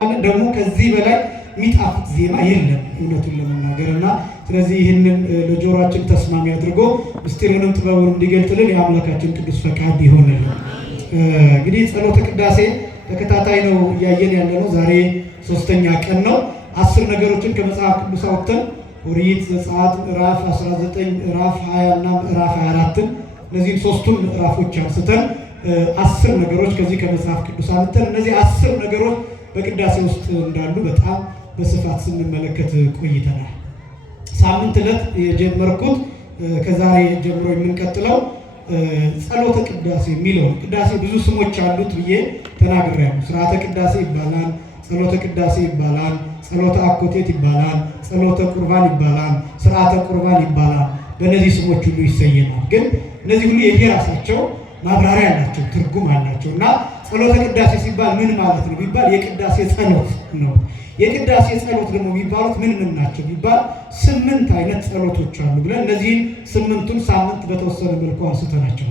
ደግሞ ከዚህ በላይ የሚጣፍጥ ዜማ የለም እውነቱን ለመናገርና ስለዚህ ይህንን ለጆሮአችን ተስማሚ አድርጎ ምስጢሩንም ጥበቡንም እንዲገልጥልን የአምላካችን ቅዱስ ፈቃድ ይሆንልን። እንግዲህ ጸሎተ ቅዳሴ ተከታታይ ነው እያየን ያለነው። ዛሬ ሶስተኛ ቀን ነው። 10 ነገሮችን ከመጽሐፍ ቅዱስ አውጥተን ኦሪት ዘጸአት ምዕራፍ 19 ምዕራፍ 20 እና ምዕራፍ 24 እነዚህን ሶስቱን ምዕራፎች አንስተን 10 ነገሮች ከዚህ ከመጽሐፍ ቅዱስ አውጥተን እነዚህ 10 ነገሮች በቅዳሴ ውስጥ እንዳሉ በጣም በስፋት ስንመለከት ቆይተናል። ሳምንት ዕለት የጀመርኩት ከዛሬ ጀምሮ የምንቀጥለው ጸሎተ ቅዳሴ የሚለው ቅዳሴ ብዙ ስሞች አሉት ብዬ ተናግሬያለሁ። ስርዓተ ቅዳሴ ይባላል፣ ጸሎተ ቅዳሴ ይባላል፣ ጸሎተ አኮቴት ይባላል፣ ጸሎተ ቁርባን ይባላል፣ ስርዓተ ቁርባን ይባላል። በእነዚህ ስሞች ሁሉ ይሰየማል። ግን እነዚህ ሁሉ የየራሳቸው ማብራሪያ አላቸው፣ ትርጉም አላቸው እና ጸሎተ ቅዳሴ ሲባል ምን ማለት ነው ቢባል የቅዳሴ ጸሎት ነው። የቅዳሴ ጸሎት ደግሞ የሚባሉት ምን ናቸው ቢባል 8 አይነት ጸሎቶች አሉ ብለን እነዚህን 8ቱን ሳምንት በተወሰነ መልኩ አንስተናቸው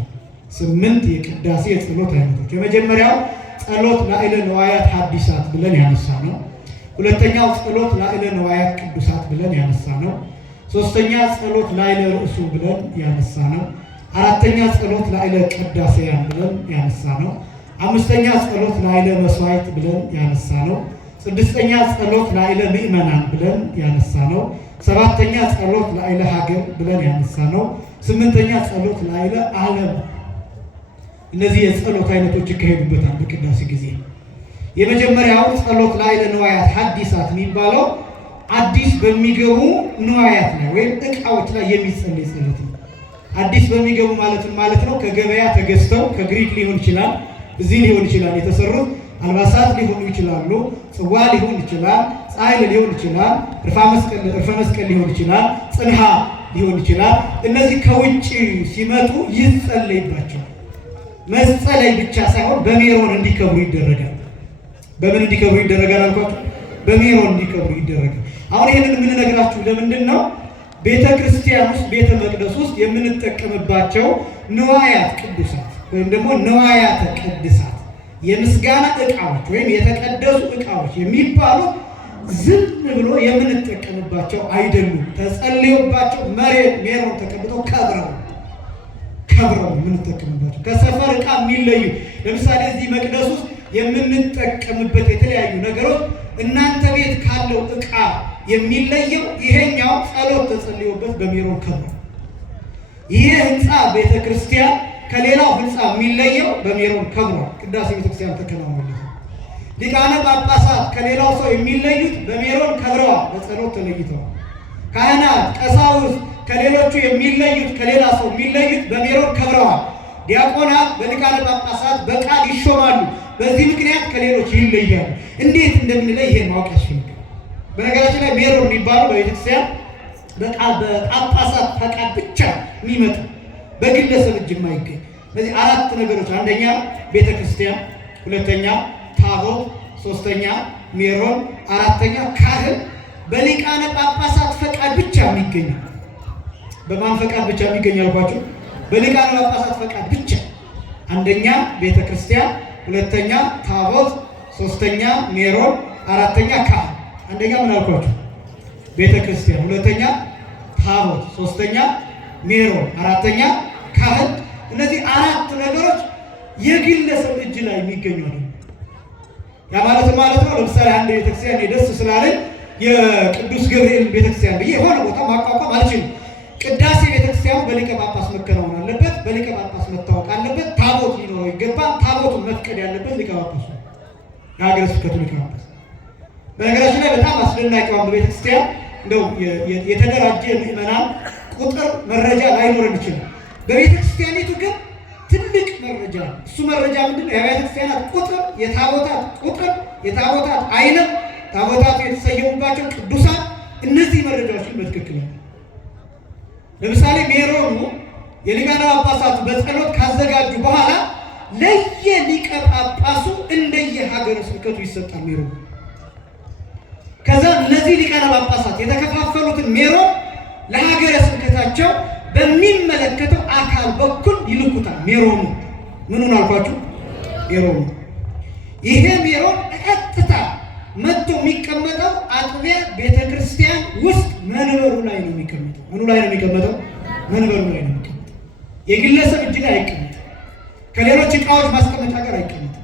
8 የቅዳሴ የጸሎት አይነቶች። የመጀመሪያው ጸሎት ላዕለ ንዋያት ሐዲሳት ብለን ያነሳ ነው። ሁለተኛው ጸሎት ላዕለ ንዋያት ቅዱሳት ብለን ያነሳ ነው። ሶስተኛ ጸሎት ላዕለ ርእሱ ብለን ያነሳ ነው። አራተኛ ጸሎት ላዕለ ቅዳሴያን ብለን ያነሳ ነው። አምስተኛ ጸሎት ላዕለ መስዋዕት ብለን ያነሳ ነው። ስድስተኛ ጸሎት ላዕለ ምእመናን ብለን ያነሳ ነው። ሰባተኛ ጸሎት ላዕለ ሀገር ብለን ያነሳ ነው። ስምንተኛ ጸሎት ላዕለ ዓለም። እነዚህ የጸሎት አይነቶች ይካሄዱበታል በቅዳሴ ጊዜ። የመጀመሪያው ጸሎት ላዕለ ንዋያት ሐዲሳት የሚባለው አዲስ በሚገቡ ንዋያት ላይ ወይም ዕቃዎች ላይ የሚጸለይ ጸሎት ነው። አዲስ በሚገቡ ማለት ነው ከገበያ ተገዝተው ከግሪክ ሊሆን ይችላል፣ እዚህ ሊሆን ይችላል የተሰሩት አልባሳት ሊሆኑ ይችላሉ፣ ጽዋ ሊሆን ይችላል፣ ጻይል ሊሆን ይችላል፣ እርፈ መስቀል ሊሆን ይችላል፣ ጽንሃ ሊሆን ይችላል። እነዚህ ከውጭ ሲመጡ ይጸለይባቸዋል። መጸለይ ብቻ ሳይሆን በሜሮን እንዲከብሩ ይደረጋል። በምን እንዲከብሩ ይደረጋል አልኳችሁ? በሜሮን እንዲከብሩ ይደረጋል። አሁን ይሄንን የምንነግራችሁ ለምንድን ነው? ቤተ ክርስቲያን ውስጥ ቤተ መቅደስ ውስጥ የምንጠቀምባቸው ንዋያት ቅዱሳት ወይም ደግሞ ንዋያተ ቅድሳት የምስጋና ዕቃዎች ወይም የተቀደሱ ዕቃዎች የሚባሉት ዝም ብሎ የምንጠቀምባቸው አይደሉም። ተጸልዮባቸው ሜሮን ተቀብተው ከብረው የምንጠቀምባቸው ከሰፈር ዕቃ የሚለዩ ለምሳሌ እዚህ መቅደስ ውስጥ የምንጠቀምበት የተለያዩ ነገሮች እናንተ ቤት ካለው ዕቃ የሚለየው ይሄኛው ጸሎት ተጸልዮበት በሜሮን ከብረው። ይሄ ህንፃ ቤተክርስቲያን ከሌላው ህንፃ የሚለየው በሜሮን ከብሯል። ቅዳሴ ቤተክርስቲያን ተከናወነ። ሊቃነ ጳጳሳት ከሌላው ሰው የሚለዩት በሜሮን ከብረዋል፣ በጸሎት ተለይተዋል። ካህናት፣ ቀሳውስት ከሌሎቹ የሚለዩት ከሌላ ሰው የሚለዩት በሜሮን ከብረዋል። ዲያቆናት በሊቃነ ጳጳሳት በቃል ይሾማሉ። በዚህ ምክንያት ከሌሎች ይለያሉ። እንዴት እንደምንለይ ይሄን ማወቅ ያስፈልጋል። በነገራችን ላይ ሜሮን የሚባለው በቤተክርስቲያን በጳጳሳት ፈቃድ ብቻ የሚመጣ በግለሰብ እጅ የማይገኝ እነዚህ 4 ነገሮች፣ አንደኛ ቤተክርስቲያን፣ ሁለተኛ ታቦት፣ ሶስተኛ ሜሮን፣ አራተኛ ካህን በሊቃነ ጳጳሳት ፈቃድ ብቻ የሚገኝ። በማን ፈቃድ ብቻ የሚገኝ አልኳችሁ? በሊቃነ ጳጳሳት ፈቃድ ብቻ። አንደኛ ቤተክርስቲያን፣ ሁለተኛ ታቦት፣ ሶስተኛ ሜሮን፣ አራተኛ ካህን። አንደኛ ምን አልኳችሁ? ቤተክርስቲያን፣ ሁለተኛ ታቦት፣ ሶስተኛ ሜሮን፣ አራተኛ ካህን። እነዚህ 4 ነገሮች የግለሰብ እጅ ላይ የሚገኙ ነው። ያ ማለት ነው። ለምሳሌ አንድ ቤተክርስቲያን ደስ ስላለኝ የቅዱስ ገብርኤል ቤተክርስቲያን ብዬ የሆነ ቦታ ማቋቋም አልችልም። ቅዳሴ ቤተክርስቲያኑ በሊቀ ጳጳስ መከናወን አለበት፣ በሊቀ ጳጳስ መታወቅ አለበት፣ ታቦት ሊኖረው ይገባል። ታቦቱን መፍቀድ ያለበት ሊቀ ጳጳሱ፣ የሀገረ ስብከቱ ሊቀ ጳጳስ። በነገራችን ላይ በጣም አስደናቂው ቤተክርስቲያን እንደው የተደራጀ ምዕመናን ቁጥር መረጃ ላይኖረን ይችላል። በቤተክርስቲያኒቱ ግን ትልቅ መረጃ ነው። እሱ መረጃ ምንድነው? የአብያተ ክርስቲያናት ቁጥር፣ የታቦታት ቁጥር፣ የታቦታት አይነት፣ ታቦታቱ የተሰየሙባቸው ቅዱሳን፣ እነዚህ መረጃዎችን በትክክል ነው። ለምሳሌ ሜሮኑ የሊቃነ ጳጳሳቱ በጸሎት ካዘጋጁ በኋላ ለየሊቀ ጳጳሱ እንደየ ሀገረ ስብከቱ ይሰጣል ሜሮኑ። ከዛ እነዚህ ሊቃነ ጳጳሳት የተከፋፈሉትን ሜሮን ለሀገረ ስብከታቸው በሚመለከተው አካል በኩል ይልኩታል። ሜሮኑ ምኑን አልኳችሁ? ሜሮኑ። ይሄ ሜሮን ቀጥታ የሚቀመጠው አጥቢያ ቤተክርስቲያን ውስጥ መንበሩ ላይ ነው የሚቀመጠው። ምኑ ላይ ነው የሚቀመጠው? መንበሩ ላይ ነው የሚቀመጠው። የግለሰብ እጅ ላይ አይቀመጥም። ከሌሎች ዕቃዎች ማስቀመጫ ጋር አይቀመጥም።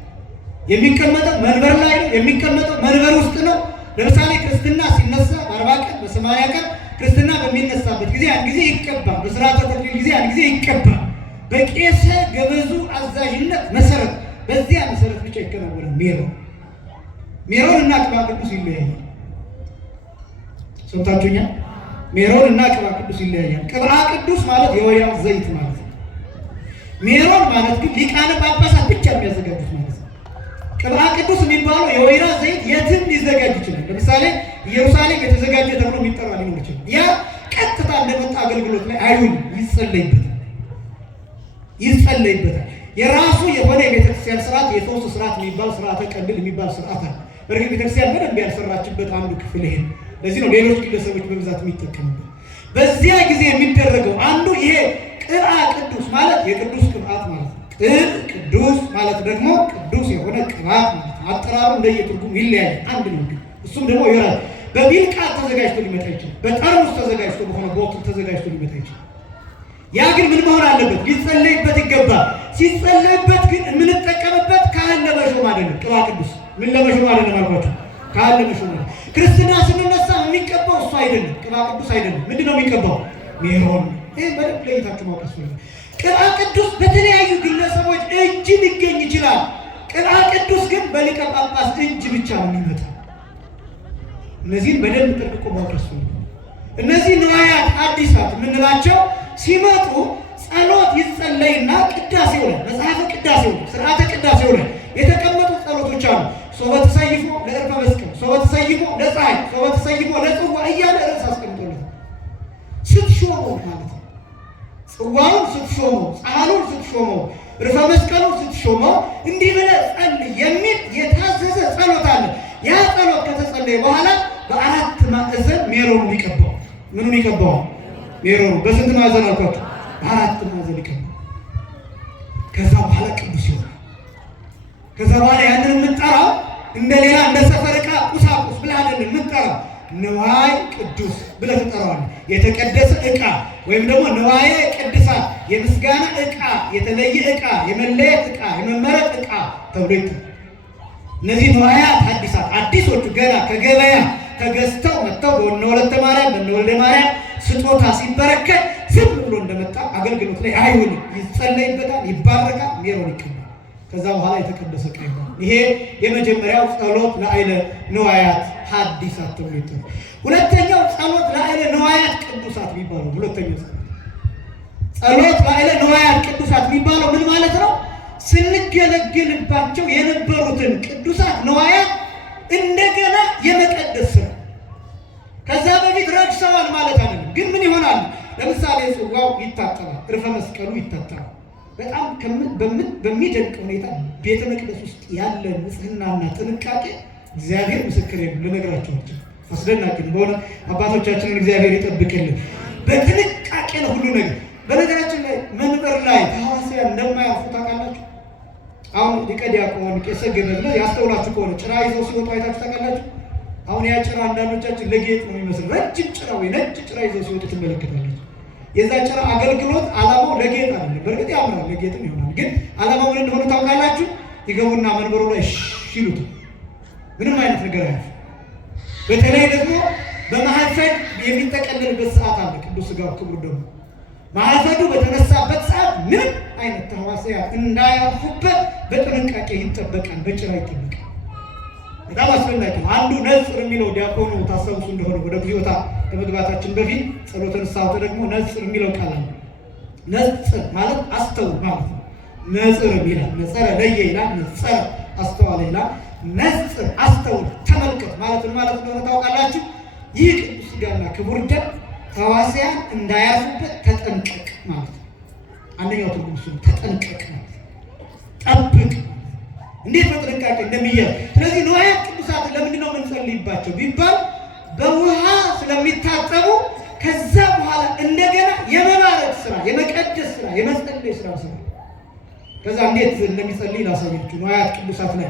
የሚቀመጠው መንበር ላይ ነው። የሚቀመጠው መንበር ውስጥ ነው። ለምሳሌ ክርስትና ሲነሳ በ40 ቀን በ80 ቀን ክርስትና በሚነሳበት ጊዜ አንድ ጊዜ ይቀባል። በሥርዓተ ተክሊል ጊዜ አንድ ጊዜ ይቀባል። በቄሰ ገበዙ አዛዥነት መሰረት በዚያ መሰረት ብቻ ይከናወናል። ሜሮን እና ቅባ ቅዱስ ይለያያል። ሰምታችሁኛል? ሜሮን እና ቅባ ቅዱስ ይለያያል። ቅባ ቅዱስ ማለት የወይራ ዘይት ማለት ነው። ሜሮን ማለት ግን ሊቃነ ጳጳሳት ብቻ የሚያዘጋጁት ማለት ነው። ቅባ ቅዱስ የሚባለው የወይራ ዘይት የትም ሊዘጋጅ ይችላል። ለምሳሌ ኢየሩሳሌም የተዘጋጀ ተብሎ የሚጠራ ሊኖር ይችላል። ያ ቀጥታ እንደመጣ አገልግሎት ላይ አይውልም። ይጸለይበታል። የራሱ የሆነ የቤተክርስቲያን ስርዓት፣ የፈውስ ስርዓት የሚባል ስርዓተ ቀንድል የሚባል ስርዓት አለ። በእርግጥ ቤተክርስቲያን በደንብ ያልሰራችበት አንዱ ክፍል ይሄ። ለዚህ ነው ሌሎች ግለሰቦች በብዛት የሚጠቀሙበት። በዚያ ጊዜ የሚደረገው አንዱ ይሄ ቅባ ቅዱስ ማለት የቅዱስ ቅባት ማለት ነው። ቅዱስ ማለት ደግሞ ቅዱስ የሆነ ቅባት ማለት ነው። አጠራሩ እንደየትርጉም ይለያያል። አንድ ነው ግን እሱም ደግሞ ይወራል። በቢልቃት ተዘጋጅቶ ሊመጣ ይችላል። በጠርሙስ ተዘጋጅቶ በሆነ ቦትል ተዘጋጅቶ ሊመጣ ይችላል። ያ ግን ምን መሆን አለበት? ሊጸለይበት ይገባል። ሲጸለይበት ግን የምንጠቀምበት ካህን ለመሾም አይደለም። ቅባ ቅዱስ ምን ለመሾም አይደለም አልኳቸው? ካህን ለመሾም አይደለም። ክርስትና ስንነሳ የሚቀባው እሱ አይደለም፣ ቅባ ቅዱስ አይደለም። ምንድን ነው የሚቀባው? ሜሮን። ይህ በደንብ ለይታችሁ ማወቅ ያስፈልጋል። ቅባ ቅዱስ በተለያዩ ግለሰቦች እጅ ሊገኝ ይችላል። ቅባ ቅዱስ ግን በሊቀ ጳጳስ እጅ ብቻ ነው የሚመጣው። እነዚህን በደንብ ጠንቅቆ ማወቅ ያስፈልጋል። እነዚህ ንዋያት ሐዲሳት የምንላቸው ሲመጡ ጸሎት ይጸለይና ቅዳሴው ላይ መጽሐፈ ቅዳሴው ላይ ስርዓተ ቅዳሴው ላይ የተቀመጡ ጸሎቶች አሉ። ሶበ ተሰይፎ ለዕርፈ መስቀል፣ ሶበ ተሰይፎ ለፀሐይ፣ ሶበ ተሰይፎ ለጽዋ እያለ ርዕስ አስቀምጦለት ስትሾመው ማለት ነው። ጽዋውን ስትሾመው፣ ፀሐሉን ስትሾመው፣ ዕርፈ መስቀሉን ስትሾመው እንዲህ ብለህ ጸልይ የሚል የታዘዘ ጸሎት አለ። ያ ጸሎት ከተጸለየ በኋላ በአራት ማዕዘን ሜሮኑን ይቀባዋል። ምኑን ይቀባዋል? ሜሮኑ። በስንት ማዕዘን አልኳቸው? በአራት ማዕዘን ይቀባዋል። ከዛ በኋላ ቅዱስ ይሆናል። ከዛ በኋላ ያንን የምንጠራው እንደ ሌላ እንደ ሰፈር ዕቃ ቁሳቁስ ብለህ አይደለም የምንጠራው። ንዋይ ቅዱስ ብለህ ትጠራዋለህ። የተቀደሰ ዕቃ ወይም ደግሞ ንዋየ ቅድሳት፣ የምስጋና ዕቃ፣ የተለየ ዕቃ፣ የመለየት ዕቃ፣ የመመረጥ ዕቃ ተብሎ ይጠራል። እነዚህ ንዋያት ሐዲሳት አዲሶቹ ገና ከገበያ ተገዝተው መጥተው በእነ ወለተ ማርያም በእነ ወልደ ማርያም ስጦታ ሲበረከት ዝም ብሎ እንደመጣ አገልግሎት ላይ አይውልም። ይጸለይበታል፣ ይባረካል፣ ሜሮን ይቀባል። ከዛ በኋላ የተቀደሰ ዕቃ ይሆናል። ይሄ የመጀመሪያው ጸሎት ለአይለ ንዋያት ሐዲሳት ተብሎ ይጠራል። ሁለተኛው ጸሎት ለአይለ ንዋያት ቅዱሳት የሚባለው ሁለተኛው ጸሎት ለአይለ ንዋያት ቅዱሳት የሚባለው ምን ማለት ነው? ስንገለግልባቸው የነበሩትን ቅዱሳት ንዋያት እንደገና የመቀደስ ስራ። ከዛ በፊት ረክሰዋል ማለት አይደለም፣ ግን ምን ይሆናል? ለምሳሌ ጽዋው ይታጠባል፣ ዕርፈ መስቀሉ ይታጠባል። በጣም በሚደንቅ ሁኔታ ቤተ መቅደስ ውስጥ ያለ ንጽህናና ጥንቃቄ እግዚአብሔር ምስክር ልነግራቸው ነው። አስደናቂ ነው በእውነት። አባቶቻችንን እግዚአብሔር ይጠብቅልን። በጥንቃቄ ነው ሁሉ ነገር። በነገራችን ላይ መንበር ላይ ሐዋርያት እንደማያርፉ ታውቃላችሁ። አሁን ሊቀ ዲያቆን ቄሰ ገበዝ ያስተውላችሁ ከሆነ ጭራ ይዘው ሲወጡ አይታችሁ ታውቃላችሁ። አሁን ያ ጭራ አንዳንዶቻችን ለጌጥ ነው የሚመስል ረጅም ጭራ ወይ ነጭ ጭራ ይዘው ሲወጡ ትመለከታላችሁ። የዛ ጭራ አገልግሎት ዓላማው ለጌጥ አይደለም። በእርግጥ ያምራል፣ ለጌጥም ይሆናል። ግን ዓላማው ምን እንደሆነ ታውቃላችሁ? ይገቡና መንበሩ ላይ ይሉት ምንም አይነት ነገር አያልፍ። በተለይ ደግሞ በማህፈድ የሚጠቀለልበት ሰዓት አለ። ቅዱስ ሥጋው ክቡር ደግሞ ማህፈዱ በተነሳበት ሰዓት ምንም አይነት ተህዋስያን እንዳያርፉበት በጥንቃቄ ይጠበቃል፣ በጭራ ይጠበቃል። በጣም አስፈላጊ ነው። አንዱ ነጽር የሚለው ዲያቆኑ ታሰቡሱ እንደሆነ ወደ ጉዮታ ከመግባታችን በፊት ጸሎተ ንስሐ ደግሞ ነጽር የሚለው ቃል አለ። ነጽር ማለት አስተውል ማለት ነው። ነጽር ይላል። ነጸረ ለየ ይላል። ነጸረ አስተዋለ ይላል። ነጽር አስተውል ተመልከት ማለት እንደሆነ ታውቃላችሁ። ይህ ቅዱስ ሥጋና ክቡር ደም ተህዋስያን እንዳያርፉበት ተጠንቀቅ ማለት ነው። አንደኛው ትርጉም እሱ ተጠንቀቅ ማለት ነው። ጠብቅ እንዴት በጥንቃቄ እንደሚያዝ። ስለዚህ ንዋያት ቅዱሳት ለምንድን ነው የምንጸልይባቸው ቢባል በውሃ ስለሚታጠቡ ከዛ በኋላ እንደገና የመባረክ ስራ፣ የመቀደስ ስራ፣ የመጸለይ ስራ ስራ። ከዛ እንዴት እንደሚጸልይ ላሳያችሁ። ንዋያት ቅዱሳት ላይ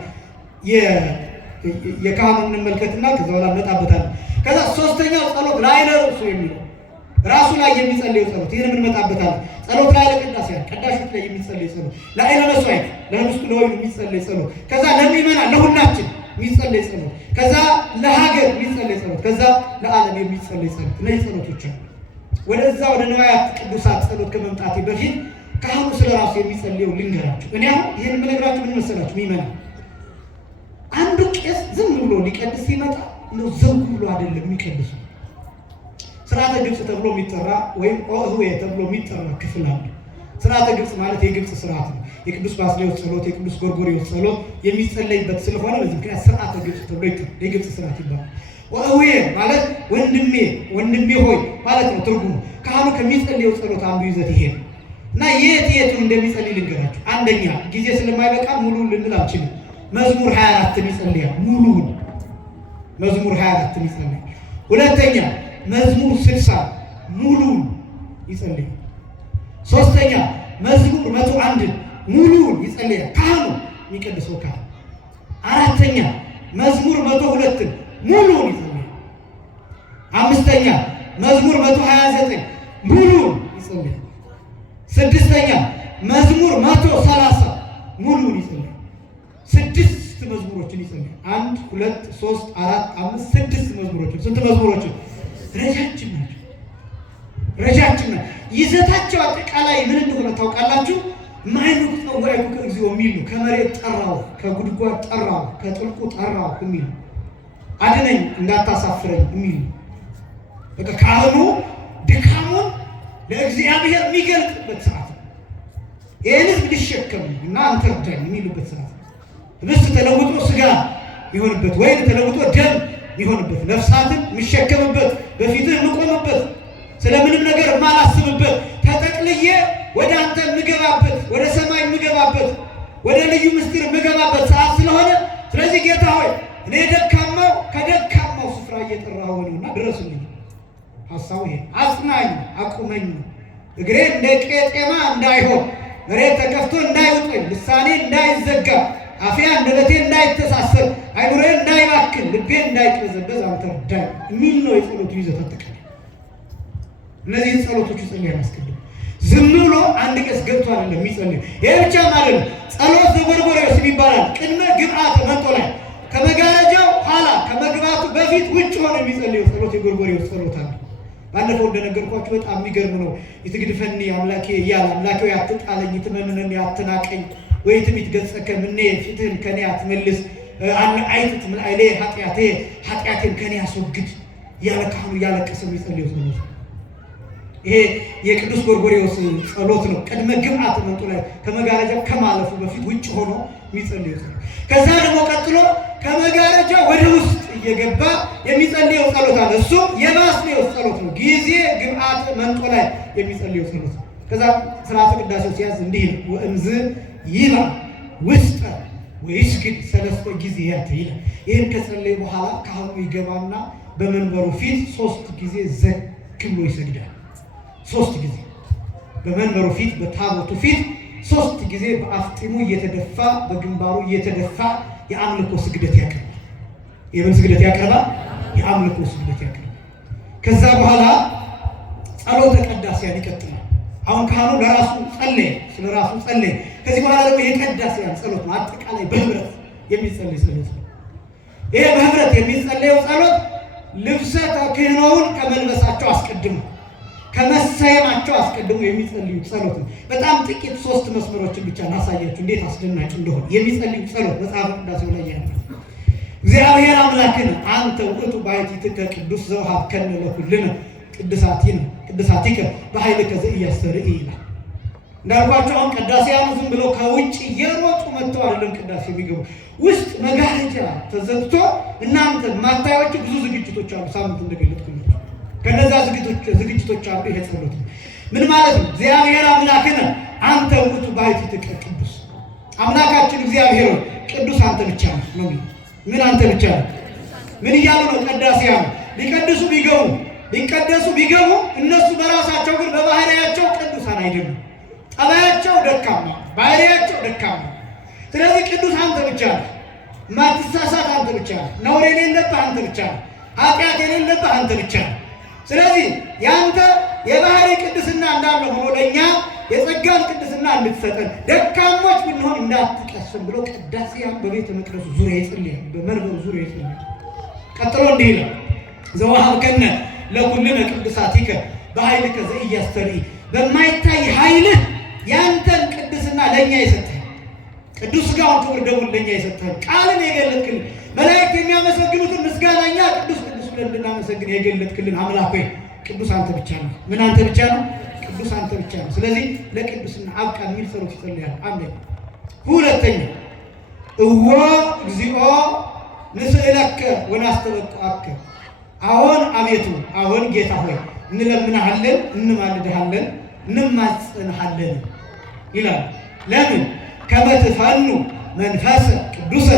የካህኑን እንመልከትና ከዛ በኋላ እንመጣበታለን። ከዛ ሶስተኛው ጸሎት ላዕለ ርእሱ የሚለው ራሱ ላይ የሚጸልየው ጸሎት፣ ይሄን እንመጣበታለን። ጸሎት ላዕለ ቅዳሴያን ቀዳሾች ላይ የሚጸልይ ጸሎት፣ ላዕለ መስዋዕት ለህብስቱ ለወይኑ የሚጸልይ ጸሎት፣ ከዛ ለሚመና ለሁላችን የሚጸልይ ጸሎት፣ ከዛ ለሀገር የሚጸልይ ጸሎት፣ ከዛ ለዓለም የሚጸልይ ጸሎት። እነዚህ ጸሎቶች አሉ። ወደዛ ወደ ንዋያት ቅዱሳት ጸሎት ከመምጣቴ በፊት ካህኑ ስለ ራሱ የሚጸልየው ልንገራችሁ። እኔ አሁን ይህን የምነግራችሁ ምን መሰላችሁ? ሚመና አንዱ ቄስ ዝም ብሎ ሊቀድስ ሲመጣ ነው ዘው ብሎ አይደለም የሚቀድሱ። ስርዓተ ግብጽ ተብሎ የሚጠራ ወይም ኦህዌ ተብሎ የሚጠራ ክፍል አለ። ስርዓተ ግብጽ ማለት የግብጽ ስርዓት ነው። የቅዱስ ባስልዮስ ጸሎት፣ የቅዱስ ጎርጎርዮስ ጸሎት የሚጸለይበት ስለሆነ በዚህ ምክንያት ስርዓተ ግብጽ ተብሎ ይጠራል። የግብጽ ስርዓት ይባላል። ኦህዌ ማለት ወንድሜ ሆይ ማለት ነው ትርጉሙ። ካህኑ ከሚጸልየው ጸሎት አንዱ ይዘት ይሄ ነው እና የት እንደሚጸልይ ልንገራችሁ። አንደኛ ጊዜ ስለማይበቃ ሙሉን ልንል አልችልም። መዝሙር 24 ይጸልያል። ሙሉውን መዝሙር 24 ይጸልያል። ሁለተኛ መዝሙር 60 ሙሉውን ይጸልያል። ሶስተኛ መዝሙር 101 ሙሉውን ይጸልያል ካህኑ የሚቀድሰው ካህን። አራተኛ መዝሙር 102 ሙሉውን ይጸልያል። አምስተኛ መዝሙር 129 ሙሉውን ይጸልያል። ስድስተኛ መዝሙር 130 ሙሉውን ይጸልያል። 6 መዝሙሮችን ይጸልያል። 1 2 3 4 5 6 መዝሙሮችን። ስንት መዝሙሮችን? ረጃጅም ናቸው። ይዘታቸው አጠቃላይ ምን እንደሆነ ታውቃላችሁ? ማይኑት ነው ወይኩ ከእግዚኦ የሚል ነው። ከመሬት ጠራው፣ ከጉድጓድ ጠራው፣ ከጥልቁ ጠራው የሚል ነው። አድነኝ እንዳታሳፍረኝ የሚል ነው። በቃ ካህኑ ድካሙን ለእግዚአብሔር የሚገልጥበት ሰዓት ነው። ይህን ሕዝብ ሊሸከም እና አንተ እርዳኝ የሚሉበት ሰዓት ነው። ህብስት ተለውጦ ስጋ የሚሆንበት፣ ወይን ተለውጦ ደም የሚሆንበት፣ ነፍሳትን የሚሸከምበት፣ በፊትህ የምቆምበት፣ ስለምንም ነገር የማላስብበት፣ ተጠቅልዬ ወደ አንተ የምገባበት፣ ወደ ሰማይ የምገባበት፣ ወደ ልዩ ምስጢር የምገባበት ሰዓት ስለሆነ ስለዚህ ጌታ ሆይ እኔ ደካማው ከደካማው ስፍራ እየጠራሁ ነውና ድረስልኝ። ሐሳቡ ይሄ አጽናኝ፣ አቁመኝ፣ እግሬ እንደ ቄጤማ እንዳይሆን፣ መሬት ተከፍቶ እንዳይውጠኝ፣ ልሳኔ እንዳይዘጋ፣ አፌ አንደበቴ እንዳይተሳሰር፣ አይምሮዬ እንዳይባክን፣ ልቤ እንዳይቀዘበዝ አንተ እርዳኝ የሚል ነው የጸሎቱ ይዘት አጠቃላይ። እነዚህን ጸሎቶች ይጸልያል አስቀድሞ። ዝም ብሎ አንድ ቄስ ገብቶ አይደለም የሚጸልየው። ይሄ ብቻ ማለት ነው። ጸሎት ዘጎርጎርዮስ ይባላል። ቅድመ ግብአተ መንጦላዕት ከመጋረጃው ኋላ ከመግባቱ በፊት ውጭ ሆኖ የሚጸልየው ጸሎት የጎርጎርዮስ ጸሎት አለ። ባለፈው እንደነገርኳችሁ በጣም የሚገርም ነው። ይትግድፈኒ አምላኬ እያለ አምላኬ አትጣለኝ፣ ትመምነኒ አትናቀኝ፣ ወይትም ይትገጸከ እምኔ ፊትህን ከኔ አትመልስ፣ አይትት ምልአይሌ ኃጢአቴን ከኔ አስወግድ ያለ ካህኑ እያለቀሰ የሚጸልየው ጸሎት ይሄ የቅዱስ ጎርጎርዮስ ጸሎት ነው። ቅድመ ግብአተ መንጦላዕት ከመጋረጃው ከማለፉ በፊት ውጭ ሆኖ የሚጸልየው ጸሎት። ከዛ ደግሞ ቀጥሎ ከመጋረጃ ወደ ውስጥ እየገባ የሚጸልየው ጸሎት አለ። እሱም የባስልዮስ ጸሎት ነው። ጊዜ ግብአተ መንጦላዕት የሚጸልየው ጸሎት ነው። ከዛ ስርዓተ ቅዳሴው ሲያዝ እንዲህ ነው። ወእምዝ ይባ ውስጠ ወይስግድ 3 ጊዜያት ይላል። ይህን ከጸለየ በኋላ ካህኑ ይገባና በመንበሩ ፊት 3 ጊዜ ዘግ ብሎ ይሰግዳል። 3 ጊዜ በመንበሩ ፊት በታቦቱ ፊት 3 ጊዜ በአፍጢሙ እየተደፋ በግንባሩ እየተደፋ የአምልኮ ስግደት ያቀርባል። የምን ስግደት ያቀርባል? የአምልኮ ስግደት ያቀርባል። ከዛ በኋላ ጸሎተ ቅዳሴያን ይቀጥላል። አሁን ካህኑ ለራሱ ጸለየ፣ ስለ ራሱ ጸለየ። ከዚህ በኋላ ደግሞ የቅዳሴያን ጸሎት ነው። አጠቃላይ በህብረት የሚጸለይ ጸሎት ነው። ይሄ በህብረት የሚጸለየው ጸሎት ልብሰ ተክህኖውን ከመልበሳቸው አስቀድሞ ከመሰየማቸው አስቀድሞ የሚጸልዩ ጸሎት ነው። በጣም ጥቂት 3 መስመሮችን ብቻ ላሳያችሁ እንዴት አስደናቂ እንደሆነ የሚጸልዩ ጸሎት መጽሐፈ ቅዳሴው ላይ ያለ እግዚአብሔር አምላክን አንተ ውእቱ ባሕቲትከ ቅዱስ ዘወሀብከነ ለኩልነ ቅድሳቲከ በኃይልከ ዘኢያስተርኢ ይላል። እንዳልኳቸው አሁን ቅዳሴያኑ ዝም ብለው ከውጭ እየሮጡ መጥተው አይደለም ቅዳሴ የሚገቡ። ውስጥ መጋረጃ ተዘግቶ እናንተ ማታያቸው ብዙ ዝግጅቶች አሉ። ሳምንት እንደገለጥኩላችሁ ከነዛ ዝግጅቶች አሉ። ይሄ ጸሎት ነው። ምን ማለት ነው? እግዚአብሔር አምላክን አንተ ውእቱ ባሕቲትከ ቅዱስ፣ አምላካችን እግዚአብሔር ቅዱስ አንተ ብቻ ነህ ነው። ምን አንተ ብቻ ነህ? ምን እያሉ ነው? ቅዳሴያኑ ሊቀደሱ ቢገቡ እነሱ በራሳቸው ግን በባህሪያቸው ቅዱሳን አይደሉም። ጠባያቸው ደካማ፣ ባህሪያቸው ደካማ። ስለዚህ ቅዱስ አንተ ብቻ ነህ። ማትሳሳት አንተ ብቻ ነህ። ነውር የሌለብህ አንተ ብቻ ነህ። ኃጢአት የሌለብህ አንተ ብቻ ነህ። ስለዚህ ያንተ የባህሪ ቅድስና እንዳለ ሆኖ ለእኛ የጸጋን ቅድስና እንድትሰጠን ደካሞች ብንሆን እንዳትቀስም ብሎ ቅዳሴያን በቤተ መቅደሱ ዙሪያ ይጸልያል፣ በመንበሩ ዙሪያ ይጸልያል። ቀጥሎ እንዲህ ይላል ዘወሀብከነ ለኩልነ ቅድሳቲከ በኃይልከ ዘኢያስተርኢ በማይታይ ኃይልህ ያንተን ቅድስና ለእኛ የሰጠህ ቅዱስ ሥጋውን ክቡር ደሙን ለእኛ የሰጠህ ቃልን የገለጥክልን መላእክት የሚያመሰግኑትን ምስጋና እኛ ቅዱስ ቅዱስ ብለን እንድናመሰግን የገለጥክልን አምላክ ሆይ ቅዱስ አንተ ብቻ ነው። ምን አንተ ብቻ ነው? ቅዱስ አንተ ብቻ ነው። ስለዚህ ለቅዱስና አብቃን የሚል ጸሎት ይጸልያል። አንደኛ። ሁለተኛ እወ እግዚኦ ንስእለከ ወናስተበቅዐከ አዎን አቤቱ አዎን ጌታ ሆይ እንለምንሃለን፣ እንማልድሃለን፣ እንማጽንሃለን ይላል። ለምን? ከመ ትፈኑ መንፈሰ ቅዱሰ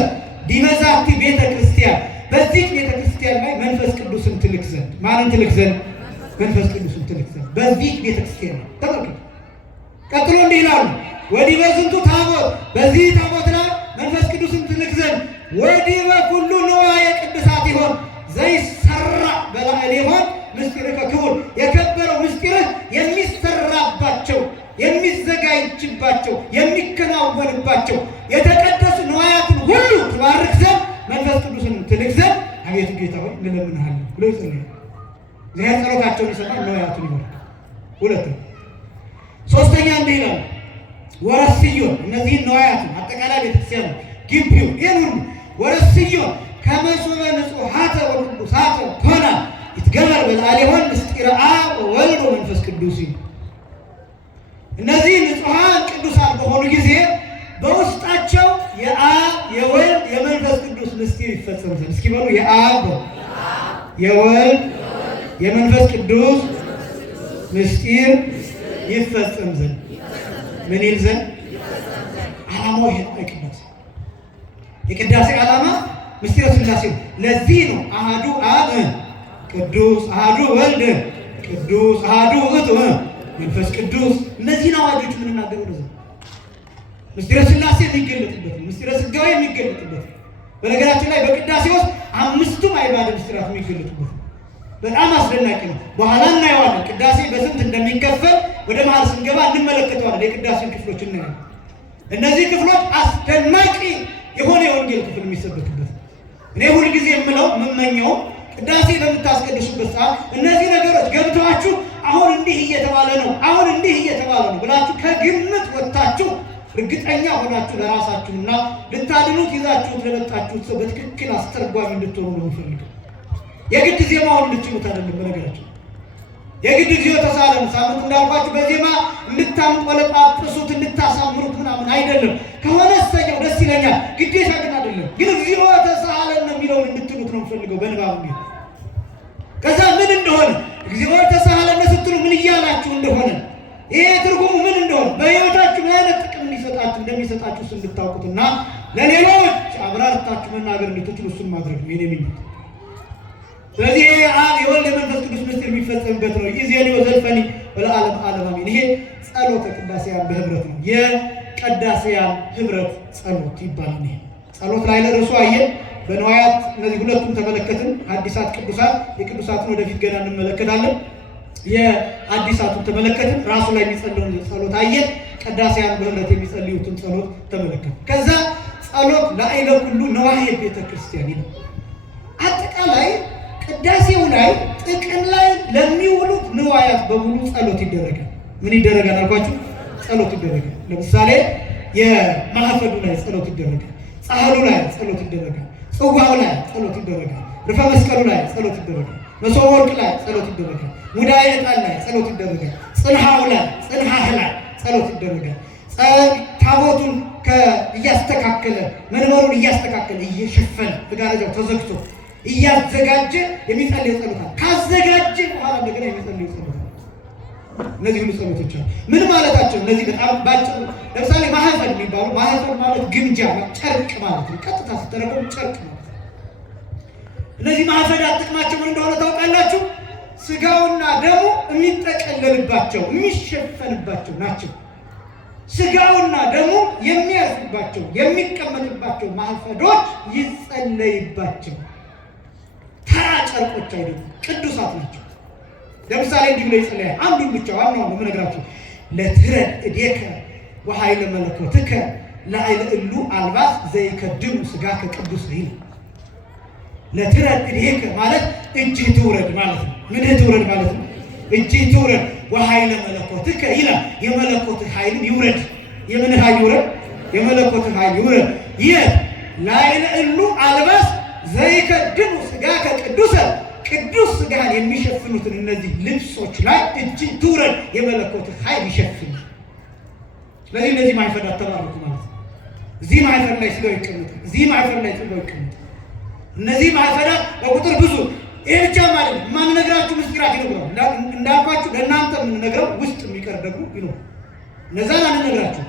ዲበ ዛቲ ቤተ ክርስቲያን በዚህ ቤተ ክርስቲያን ላይ መንፈስ ቅዱስን ትልክ ዘንድ። ማንን ትልክ ዘንድ? መንፈስ ቅዱስን ትልክ ዘንድ በዚህ ቤተ ክርስቲያን ነው። ተመልከቱ። ቀጥሎ እንዲህ ይላሉ ወዲበ ዝንቱ ታቦት በዚህ ታቦት ላይ መንፈስ ቅዱስን ትልክ ዘንድ ወዲበ ኩሉ ንዋየ ቅድሳት ይሆን ዘይሰራ በላዕሌሆን ምስጢርከ ክቡር የከበረው ምስጢርህ የሚሰራባቸው የሚዘጋጅባቸው የሚከናወንባቸው የተቀደሱ ንዋያትን ሁሉ ትባርክ ዘንድ መንፈስ ቅዱስን ትልክ ዘንድ አቤቱ ጌታ ሆይ እንለምንሃለን ብሎ ይጸልያል። እግዚአብሔር ጸሎታቸውን ይሰማል፣ ንዋያቱን ይባርካል። ሁለተኛ። ሶስተኛ እንዲህ ይላል ወረስዮን እነዚህን ንዋያቱን አጠቃላይ ቤተክርስቲያን ግቢው ይህን ሁሉ ወረስዮን ከመሶበ ንጹሐተ ወቅዱሳተ ኮና ይትገበር በላዕሌሆን ምስጢረ አብ ወወልድ ወመንፈስ ቅዱስ። እነዚህ ንጹሐን ቅዱሳን በሆኑ ጊዜ በውስጣቸው የአብ የወልድ የመንፈስ ቅዱስ ምስጢር ይፈጸም ዘንድ። እስኪ በሉ የአብ የወልድ የመንፈስ ቅዱስ ምስጢር ይፈጸም ዘንድ። ምን ይል ዘንድ? ዓላማው ይሄ ነው። የቅዳሴ ዓላማ ምስጢረ ሥላሴ። ለዚህ ነው አሐዱ አብ ቅዱስ፣ አሐዱ ወልድ ቅዱስ፣ አሐዱ ውእቱ መንፈስ ቅዱስ። እነዚህን አዋጆች የምንናገረው ለዚህ ምስጢረ ሥላሴ የሚገለጥበት ነው። ምስጢረ ሥጋዌ የሚገለጥበት ነው። በነገራችን ላይ በቅዳሴ ውስጥ አምስቱም አዕማደ ምስጢራት የሚገለጡበት ነው። በጣም አስደናቂ ነው። በኋላ እናየዋለን። ቅዳሴ በስንት እንደሚከፈል ወደ መሀል ስንገባ እንመለከተዋለን። የቅዳሴን ክፍሎች እናያለን። እነዚህ ክፍሎች አስደናቂ የሆነ የወንጌል ክፍል የሚሰበክበት ነው። እኔ ሁልጊዜ የምመኘው ቅዳሴ በምታስቀድሱበት ሰዓት እነዚህ ነገሮች ገብተዋችሁ አሁን እንዲህ እየተባለ ነው፣ አሁን እንዲህ እየተባለ ነው ብላችሁ ከግምት ወጥታችሁ እርግጠኛ ሆናችሁ ለራሳችሁና ልታድኑት ይዛችሁት ለመጣችሁት ሰው በትክክል አስተርጓሚ እንድትሆኑ ነው የምፈልገው። የግድ ዜማውን እንድትችሉት አይደለም። በነገራችን የግድ ጊዜው ተሳለም ሳምንት እንዳልኳችሁ በዜማ እንድታንቆለጳጵሱት እንድታሳምሩት ምናምን አይደለም። ከሆነ እሰየው ደስ ይለኛል። ግዴታ ግን አይደለም። ግን እግዚኦ ተሳለን ነው የሚለውን እንድትሉት ነው የምፈልገው በንባብ ነው። ከዛ ምን እንደሆነ እግዚኦ ተሳለን ስትሉ ምን እያላችሁ እንደሆነ ይሄ ትርጉሙ ምን እንደሆነ በሕይወታችሁ ምን አይነት ጥቅም እንደሚሰጣችሁ እንድታውቁትና ለሌሎች አብራርታችሁ መናገር እንድትችሉ እሱን ማድረግ ነው የኔ ምኞት። ስለዚህ የአብ የወልድ የመንፈስ ቅዱስ ምስጢር የሚፈጸምበት ነው። ይዜኒ ወዘልፈኒ ወለዓለም ዓለም አሜን። ይሄ ጸሎተ ቅዳሴያን በህብረት ነው። የቅዳሴያን ህብረት ጸሎት ይባላል። ይሄ ጸሎት ላይ ለርሱ አየን። በንዋያት እነዚህ ሁለቱም ተመለከትን። ሐዲሳት ቅዱሳት፣ የቅዱሳትን ወደፊት ገና እንመለከታለን። የሐዲሳቱን ተመለከትን። ራሱ ላይ የሚጸልዩን ጸሎት አየን። ቅዳሴያን በህብረት የሚጸልዩትን ጸሎት ተመለከትን። ከዛ ጸሎት ለአይለ ኩሉ ነዋየ ቤተ ክርስቲያን ይላል። አጠቃላይ ቅዳሴው ላይ ጥቅም ላይ ለሚውሉት ንዋያት በሙሉ ጸሎት ይደረጋል። ምን ይደረጋል አልኳችሁ? ጸሎት ይደረጋል። ለምሳሌ የማህፈዱ ላይ ጸሎት ይደረጋል። ጻሕሉ ላይ ጸሎት ይደረጋል። ጽዋው ላይ ጸሎት ይደረጋል። ርፈ መስቀሉ ላይ ጸሎት ይደረጋል። መሶበ ወርቅ ላይ ጸሎት ይደረጋል። ሙዳየ ዕጣን ላይ ጸሎት ይደረጋል። ጽንሐው ላይ ጽንሐህ ላይ ጸሎት ይደረጋል። ታቦቱን እያስተካከለ መንበሩን እያስተካከለ እየሸፈነ በጋረጃው ተዘግቶ እያዘጋጀ የሚጸልይ ጸሎት አለ። ካዘጋጀ በኋላ እንደገና የሚጸልይ ጸሎት አለ። እነዚህ ሁሉ ጸሎቶች አሉ። ምን ማለታቸው? እነዚህ በጣም ባጭሩ ለምሳሌ ማህፈድ የሚባሉ ማህፈድ ማለት ግምጃ ጨርቅ ማለት ነው። ቀጥታ ስትተረጎም ጨርቅ ማለት ነው። እነዚህ ማህፈዳት ጥቅማቸው ምን እንደሆነ ታውቃላችሁ? ስጋውና ደሙ የሚጠቀለልባቸው የሚሸፈንባቸው ናቸው። ስጋውና ደሙ የሚያርፍባቸው የሚቀመጥባቸው ማህፈዶች ይጸለይባቸው። ተራ ጨርቆች አይደሉም፣ ቅዱሳት ናቸው። ለምሳሌ እንዲህ ብሎ ይጸለያል። አንዱን ብቻ ዋናው ነው የምነግራችሁ። ለትረድ እዴከ ወኃይለ መለኮትከ ለኃይለ እሉ አልባስ ዘይከድሙ ሥጋከ ቅዱስ ይል። ለትረድ እዴከ ማለት እጅህ ትውረድ ማለት ነው። ምንህ ትውረድ ማለት ነው? እጅህ ትውረድ። ወኃይለ መለኮትከ ይላል። የመለኮትህ ኃይል ይውረድ። የምንህ ኃይል ይውረድ? የመለኮትህ ኃይል ይውረድ። ይህ ለኃይለ እሉ አልባስ ዘይከድሙ ሥጋከ ቅዱሰ ቅዱስ ሥጋህን የሚሸፍኑትን እነዚህ ልብሶች ላይ እጅህ ትውረድ። የመለኮትህ ኃይል ይሸፍን። ስለዚህ እነዚህ ማይፈዳት ተባረኩ ማለት ነው። እዚህ ማይፈር ላይ ስጋው ይቀመጣል። እዚህ ማይፈር ላይ ስጋው ይቀመጣል። እነዚህ ማይፈዳት በቁጥር ብዙ። ይሄ ብቻ ማለት ነው። የማንነግራችሁ ምስጢራት ይኖራል። እንዳልኳችሁ ለእናንተ የምንነግረው ውስጥ የሚቀር ደግሞ ይኖር። እነዛን አንነግራችሁ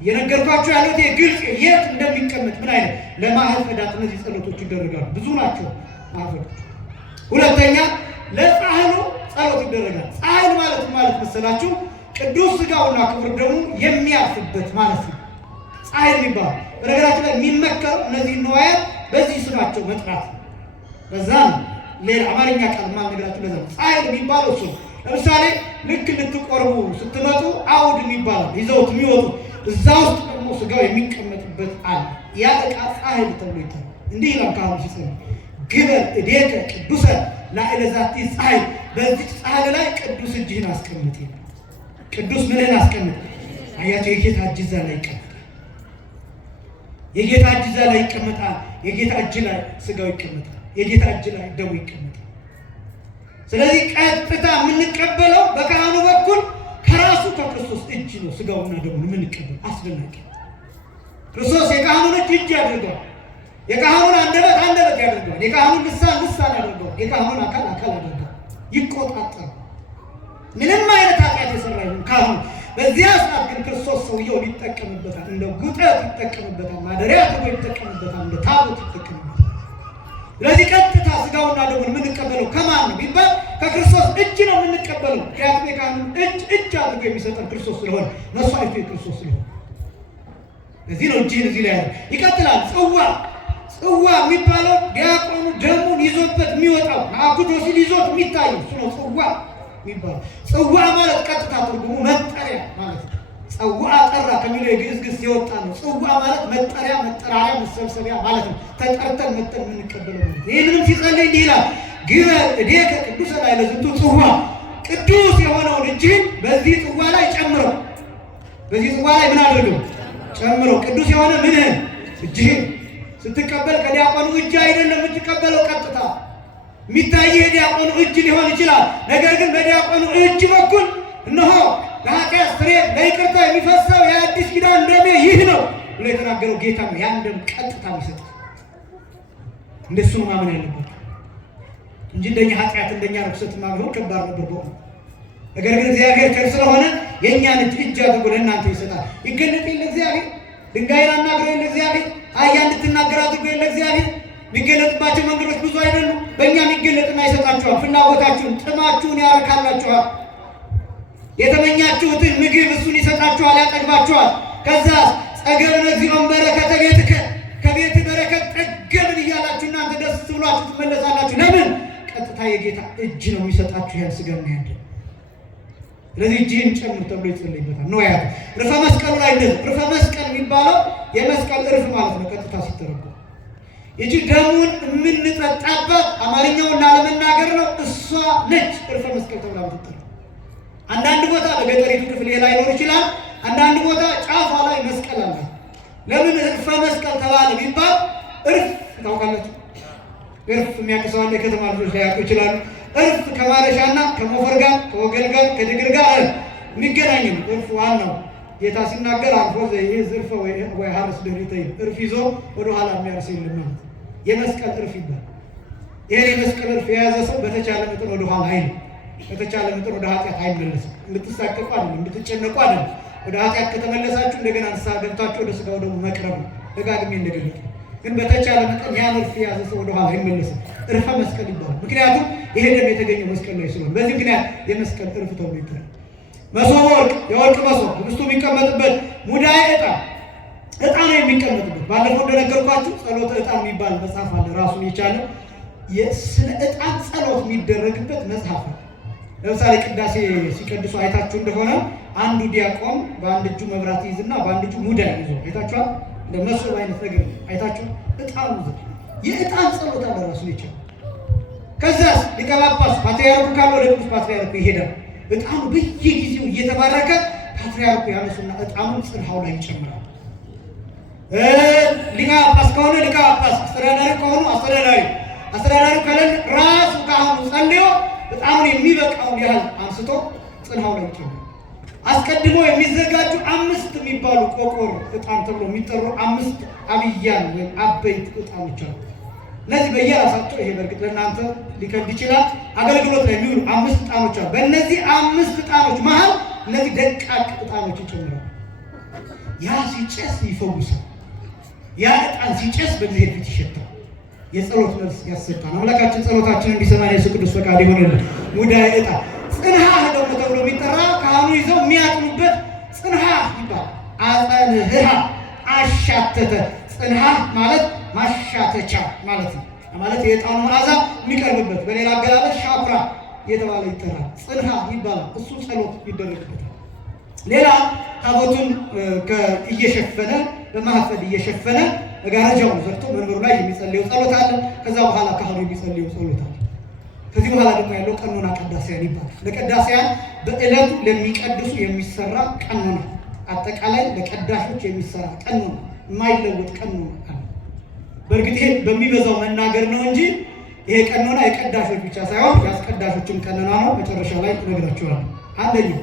እየነገርኳችሁ ያለው ግልጽ የት እንደሚቀመጥ ምን አይነት ለማህፈዳት እነዚህ ጸሎቶች ይደረጋሉ። ብዙ ናቸው ማህፈዶች። ሁለተኛ ለጻሕሉ ጸሎት ይደረጋል። ጻሕል ማለት መሰላችሁ ቅዱስ ሥጋውና ክቡር ደሙ የሚያርፍበት ማለት ነው። ጻሕል የሚባለው በነገራችን ላይ የሚመከረው እነዚህ ነዋያት በዚህ ስማቸው መጥራት ነው። በዛ ነው። ሌላ አማርኛ ቃል ማልነግራችሁ ለዛ ነው። ጻሕል የሚባለው እሱ። ለምሳሌ ልክ ልትቆርቡ ስትመጡ አውድ የሚባለው ይዘውት የሚወጡ እዛ ውስጥ ደግሞ ሥጋው የሚቀመጥበት አለ። ያ ዕቃ ጻሕል ተብሎ ይጠራል። እንዲህ ይላል ካህኑ ሲጸልይ ግበር እዴከ ቅዱሰ ላዕለ ዛቲ ጻሕል፣ በዚህ ጻሕል ላይ ቅዱስ እጅህን አስቀምጥ ይላል። ቅዱስ ምንህን አስቀምጥ? አያቸው የጌታ እጅ እዛ ላይ ይቀመጣል። የጌታ እጅ እዛ ላይ ይቀመጣል። የጌታ እጅ ላይ ሥጋው ይቀመጣል። የጌታ እጅ ላይ ደሙ ይቀመጣል። ስለዚህ ቀጥታ የምንቀበለው በካህኑ በኩል ከራሱ ከክርስቶስ እጅ ነው። ሥጋውና ደሙን የምንቀበለው አስደናቂ። ክርስቶስ የካህኑን እጅ ያደርገዋል። የካህኑን አንደበት ያደርገዋል። የካህኑን ልሳን ያደርገዋል። የካህኑን አካል ያደርገዋል። ይቆጣጠራል። ምንም አይነት ኃጢአት የሰራ ይሁን ካህኑ። በዚያ ሰዓት ግን ክርስቶስ ሰውየውን ይጠቀምበታል። እንደ ጉጠት ይጠቀምበታል። ማደሪያ አድርጎ ይጠቀምበታል። እንደ ታቦት ይጠቀምበታል። ስለዚህ ቀጥታ ሥጋውና ደሙን የምንቀበለው ከማን ነው ቢባል ከክርስቶስ እጅ ነው የምንቀበለው። ምክንያቱም የካህኑን እጅ አድርጎ የሚሰጠን ክርስቶስ ስለሆነ፣ መስዋዕቱ የክርስቶስ ስለሆነ እዚህ ነው እጅህን እዚህ ላይ ያለ። ይቀጥላል። ጽዋ የሚባለው ዲያቆኑ ደሙን ይዞበት የሚወጣው አኩቶ ሲል ይዞት የሚታየው እሱ ነው ጽዋ የሚባለው። ጽዋ ማለት ቀጥታ ትርጉሙ መጠሪያ ማለት ነው። ጽዋ ጠራ ከሚለው የግዕዝ ግስ የወጣ ነው። ጽዋ ማለት መጠሪያ፣ መጠራሪያ፣ መሰብሰቢያ ማለት ነው። ተጠርተን መጠን የምንቀበለው ማለት ነው። ይህንንም ሲጸልይ እንዲህ ይላል ግበር እዴከ ቅዱሰ ላዕለ ዝንቱ ጽዋ፣ ቅዱስ የሆነውን እጅህን በዚህ ጽዋ ላይ ጨምረው። በዚህ ጽዋ ላይ ምን አድርገው? ጨምረው። ቅዱስ የሆነ ምንህን? እጅህን ስትቀበል ከዲያቆኑ እጅ አይደለም የምትቀበለው። ቀጥታ የሚታይህ የዲያቆኑ እጅ ሊሆን ይችላል። ነገር ግን በዲያቆኑ እጅ በኩል እነሆ ለኃጢአት ስርየት ለይቅርታ የሚፈሰው የአዲስ ኪዳን ደሜ ይህ ነው ብሎ የተናገረው ጌታ ነው። ያን ደም ቀጥታ የሚሰጥ እንደሱ ማመን ያለበት እንጂ እንደኛ ኃጢአት እንደኛ ርኩሰት ማመን ከባድ ነበር በእውነት። ነገር ግን እግዚአብሔር ቸር ስለሆነ የእኛን እጅ አድርጎ ለእናንተ ይሰጣል። ይገለጥ የለ እግዚአብሔር፣ ድንጋይን አናግረው የለ እግዚአብሔር፣ አህያ እንድትናገር አድርጎ የለ እግዚአብሔር። የሚገለጥባቸው መንገዶች ብዙ አይደሉም። በእኛ የሚገለጥና ይሰጣችኋል። ፍላጎታችሁን፣ ጥማችሁን ያረካላችኋል። የተመኛችሁትን ምግብ እሱን ይሰጣችኋል፣ ያጠግባችኋል። ከዛ ጸገብነ እግዚኦን በረከተ ቤትከ፣ ከቤት በረከት ጠገብን እያላችሁ እናንተ ደስ ብሏችሁ ትመለሳላችሁ። ለምን? ቀጥታ የጌታ እጅ ነው የሚሰጣችሁ ያን ሥጋና ያን ደም። ስለዚህ እጅህን ጨምር ተብሎ ይጸለይበታል ነው ያለው። ርፈ መስቀሉ ላይ እንደዚህ ርፈ መስቀል የሚባለው የመስቀል እርፍ ማለት ነው ቀጥታ ሲተረጎም። ይቺ ደሙን የምንጠጣበት አማርኛውን ላለመናገር ነው፣ እሷ ነች እርፈ መስቀል ተብላ ምትጠራ። አንዳንድ ቦታ በገጠሪቱ ክፍል ሌላ ይኖር ይችላል። አንዳንድ ቦታ ጫፏ ላይ መስቀል አለ። ለምን እርፈ መስቀል ተባለ ቢባል እርፍ ታውቃላችሁ? እርፍ የሚያቅሰው አለ። የከተማ ልጆች ላይ ያውቁ ይችላሉ። እርፍ ከማረሻና ከሞፈር ጋር ከወገል ጋር ከድግር ጋር የሚገናኝ ነው። እርፍ ዋናው ጌታ ሲናገር አልፎ ዘርፈ ወይ ሀረስ ድሪተ እርፍ ይዞ ወደ ኋላ የሚያርስ የለም ማለት የመስቀል እርፍ ይባላል። ይሄን የመስቀል እርፍ የያዘ ሰው በተቻለ መጠን ወደ ኋላ አይልም። በተቻለ መጠን ወደ ኃጢአት አይመለስም። እንድትሳቀቁ አይደለም፣ እንድትጨነቁ አይደለም። ወደ ኃጢአት ከተመለሳችሁ እንደገና ንስሐ ገብታችሁ ወደ ሥጋው ደግሞ መቅረብ ነው። ደጋግሜ እንደገለጠ ግን በተቻለ መጠን ያን እርፍ የያዘ ሰው ወደ ኋላ አይመለስም። እርፈ መስቀል ይባላል። ምክንያቱም ይሄ ደም የተገኘው መስቀል ላይ ስለሆነ በዚህ ምክንያት የመስቀል እርፍ ተብሎ ይጠራል። መሶበ ወርቅ የወርቅ መሶብ ህብስቱ የሚቀመጥበት፣ ሙዳየ ዕጣን ነው የሚቀመጥበት። ባለፈው እንደነገርኳችሁ ጸሎተ ዕጣን የሚባል መጽሐፍ አለ ራሱን የቻለ ስለ ዕጣን ጸሎት የሚደረግበት መጽሐፍ ነው። ለምሳሌ ቅዳሴ ሲቀድሱ አይታችሁ እንደሆነ አንዱ ዲያቆን በአንድ እጁ መብራት ይዝና በአንድ እጁ ሙዳይ ይዞ አይታችኋል። እንደ መሶብ አይነት ነገር አይታችሁ ዕጣን ይዞ የዕጣን ጸሎት አለ ራሱን የቻለ። ከዛስ ሊቀ ጳጳስ ፓትርያርኩ ካለ ወደ ቅዱስ ፓትርያርኩ ይሄዳል። ዕጣኑ በየጊዜው እየተባረከ ፓትርያርኩ ያነሱና ዕጣኑን ጽንሐው ላይ ይጨምራል። ሊቀ ጳጳስ ከሆነ ሊቀ ጳጳስ፣ አስተዳዳሪ ከሆኑ አስተዳዳሪ ከሌለ ራሱ ካህኑ ጸልዮ ዕጣኑን የሚበቃውን ያህል አንስቶ ጽንሐው ላይ ይጨምራል። አስቀድሞ የሚዘጋጁ 5 የሚባሉ ቆቆር ዕጣን ተብሎ የሚጠሩ 5 አብያን ወይም አበይት ዕጣኖች አሉ። እነዚህ በየራሳቸው ይሄ በእርግጥ ለእናንተ ሊከብድ ይችላል። አገልግሎት ላይ የሚውሉ 5 ዕጣኖች አሉ። በእነዚህ 5 ዕጣኖች መሀል እነዚህ ደቃቅ ዕጣኖች ይጨምራሉ። ያ ሲጨስ ይፈውሳል። ያ ዕጣን ሲጨስ በእግዚአብሔር ፊት ይሸታል። የጸሎት መልስ ያሰጣል። አምላካችን ጸሎታችንን እንዲሰማን የሱ ቅዱስ ፈቃድ ይሆንልን። ሙዳየ ዕጣን ጽንሐ ደግሞ ተብሎ የሚጠራ ካህኑ ይዘው የሚያጥኑበት ጽንሐ ይባላል። አጸንህሃ አሻተተ። ጽንሐ ማለት ማሻተቻ ማለት ነው። ማለት የዕጣኑ መዓዛ የሚቀርብበት፣ በሌላ አገላለጽ ሻኩራ የተባለ ይጠራል። ጽንሐ ይባላል። እሱ ጸሎት ይደረግበታል። ሌላ ታቦቱን እየሸፈነ በማህፈድ እየሸፈነ መጋረጃውን ዘርቶ መንበሩ ላይ የሚጸልየው ጸሎት አለ። ከዛ በኋላ ካህኑ የሚጸልየው ጸሎት አለ። ከዚህ በኋላ ደግሞ ያለው ቀኖና ቅዳሴያን ይባላል። ለቅዳሴያን በዕለቱ ለሚቀድሱ የሚሰራ ቀኖና፣ አጠቃላይ ለቀዳሾች የሚሰራ ቀኖና፣ የማይለወጥ ቀኖና አለ። በእርግጥ ይሄ በሚበዛው መናገር ነው እንጂ ይሄ ቀኖና የቀዳሾች ብቻ ሳይሆን የአስቀዳሾችም ቀኖና ነው። መጨረሻ ላይ እነግራችኋለሁ። አንደኛው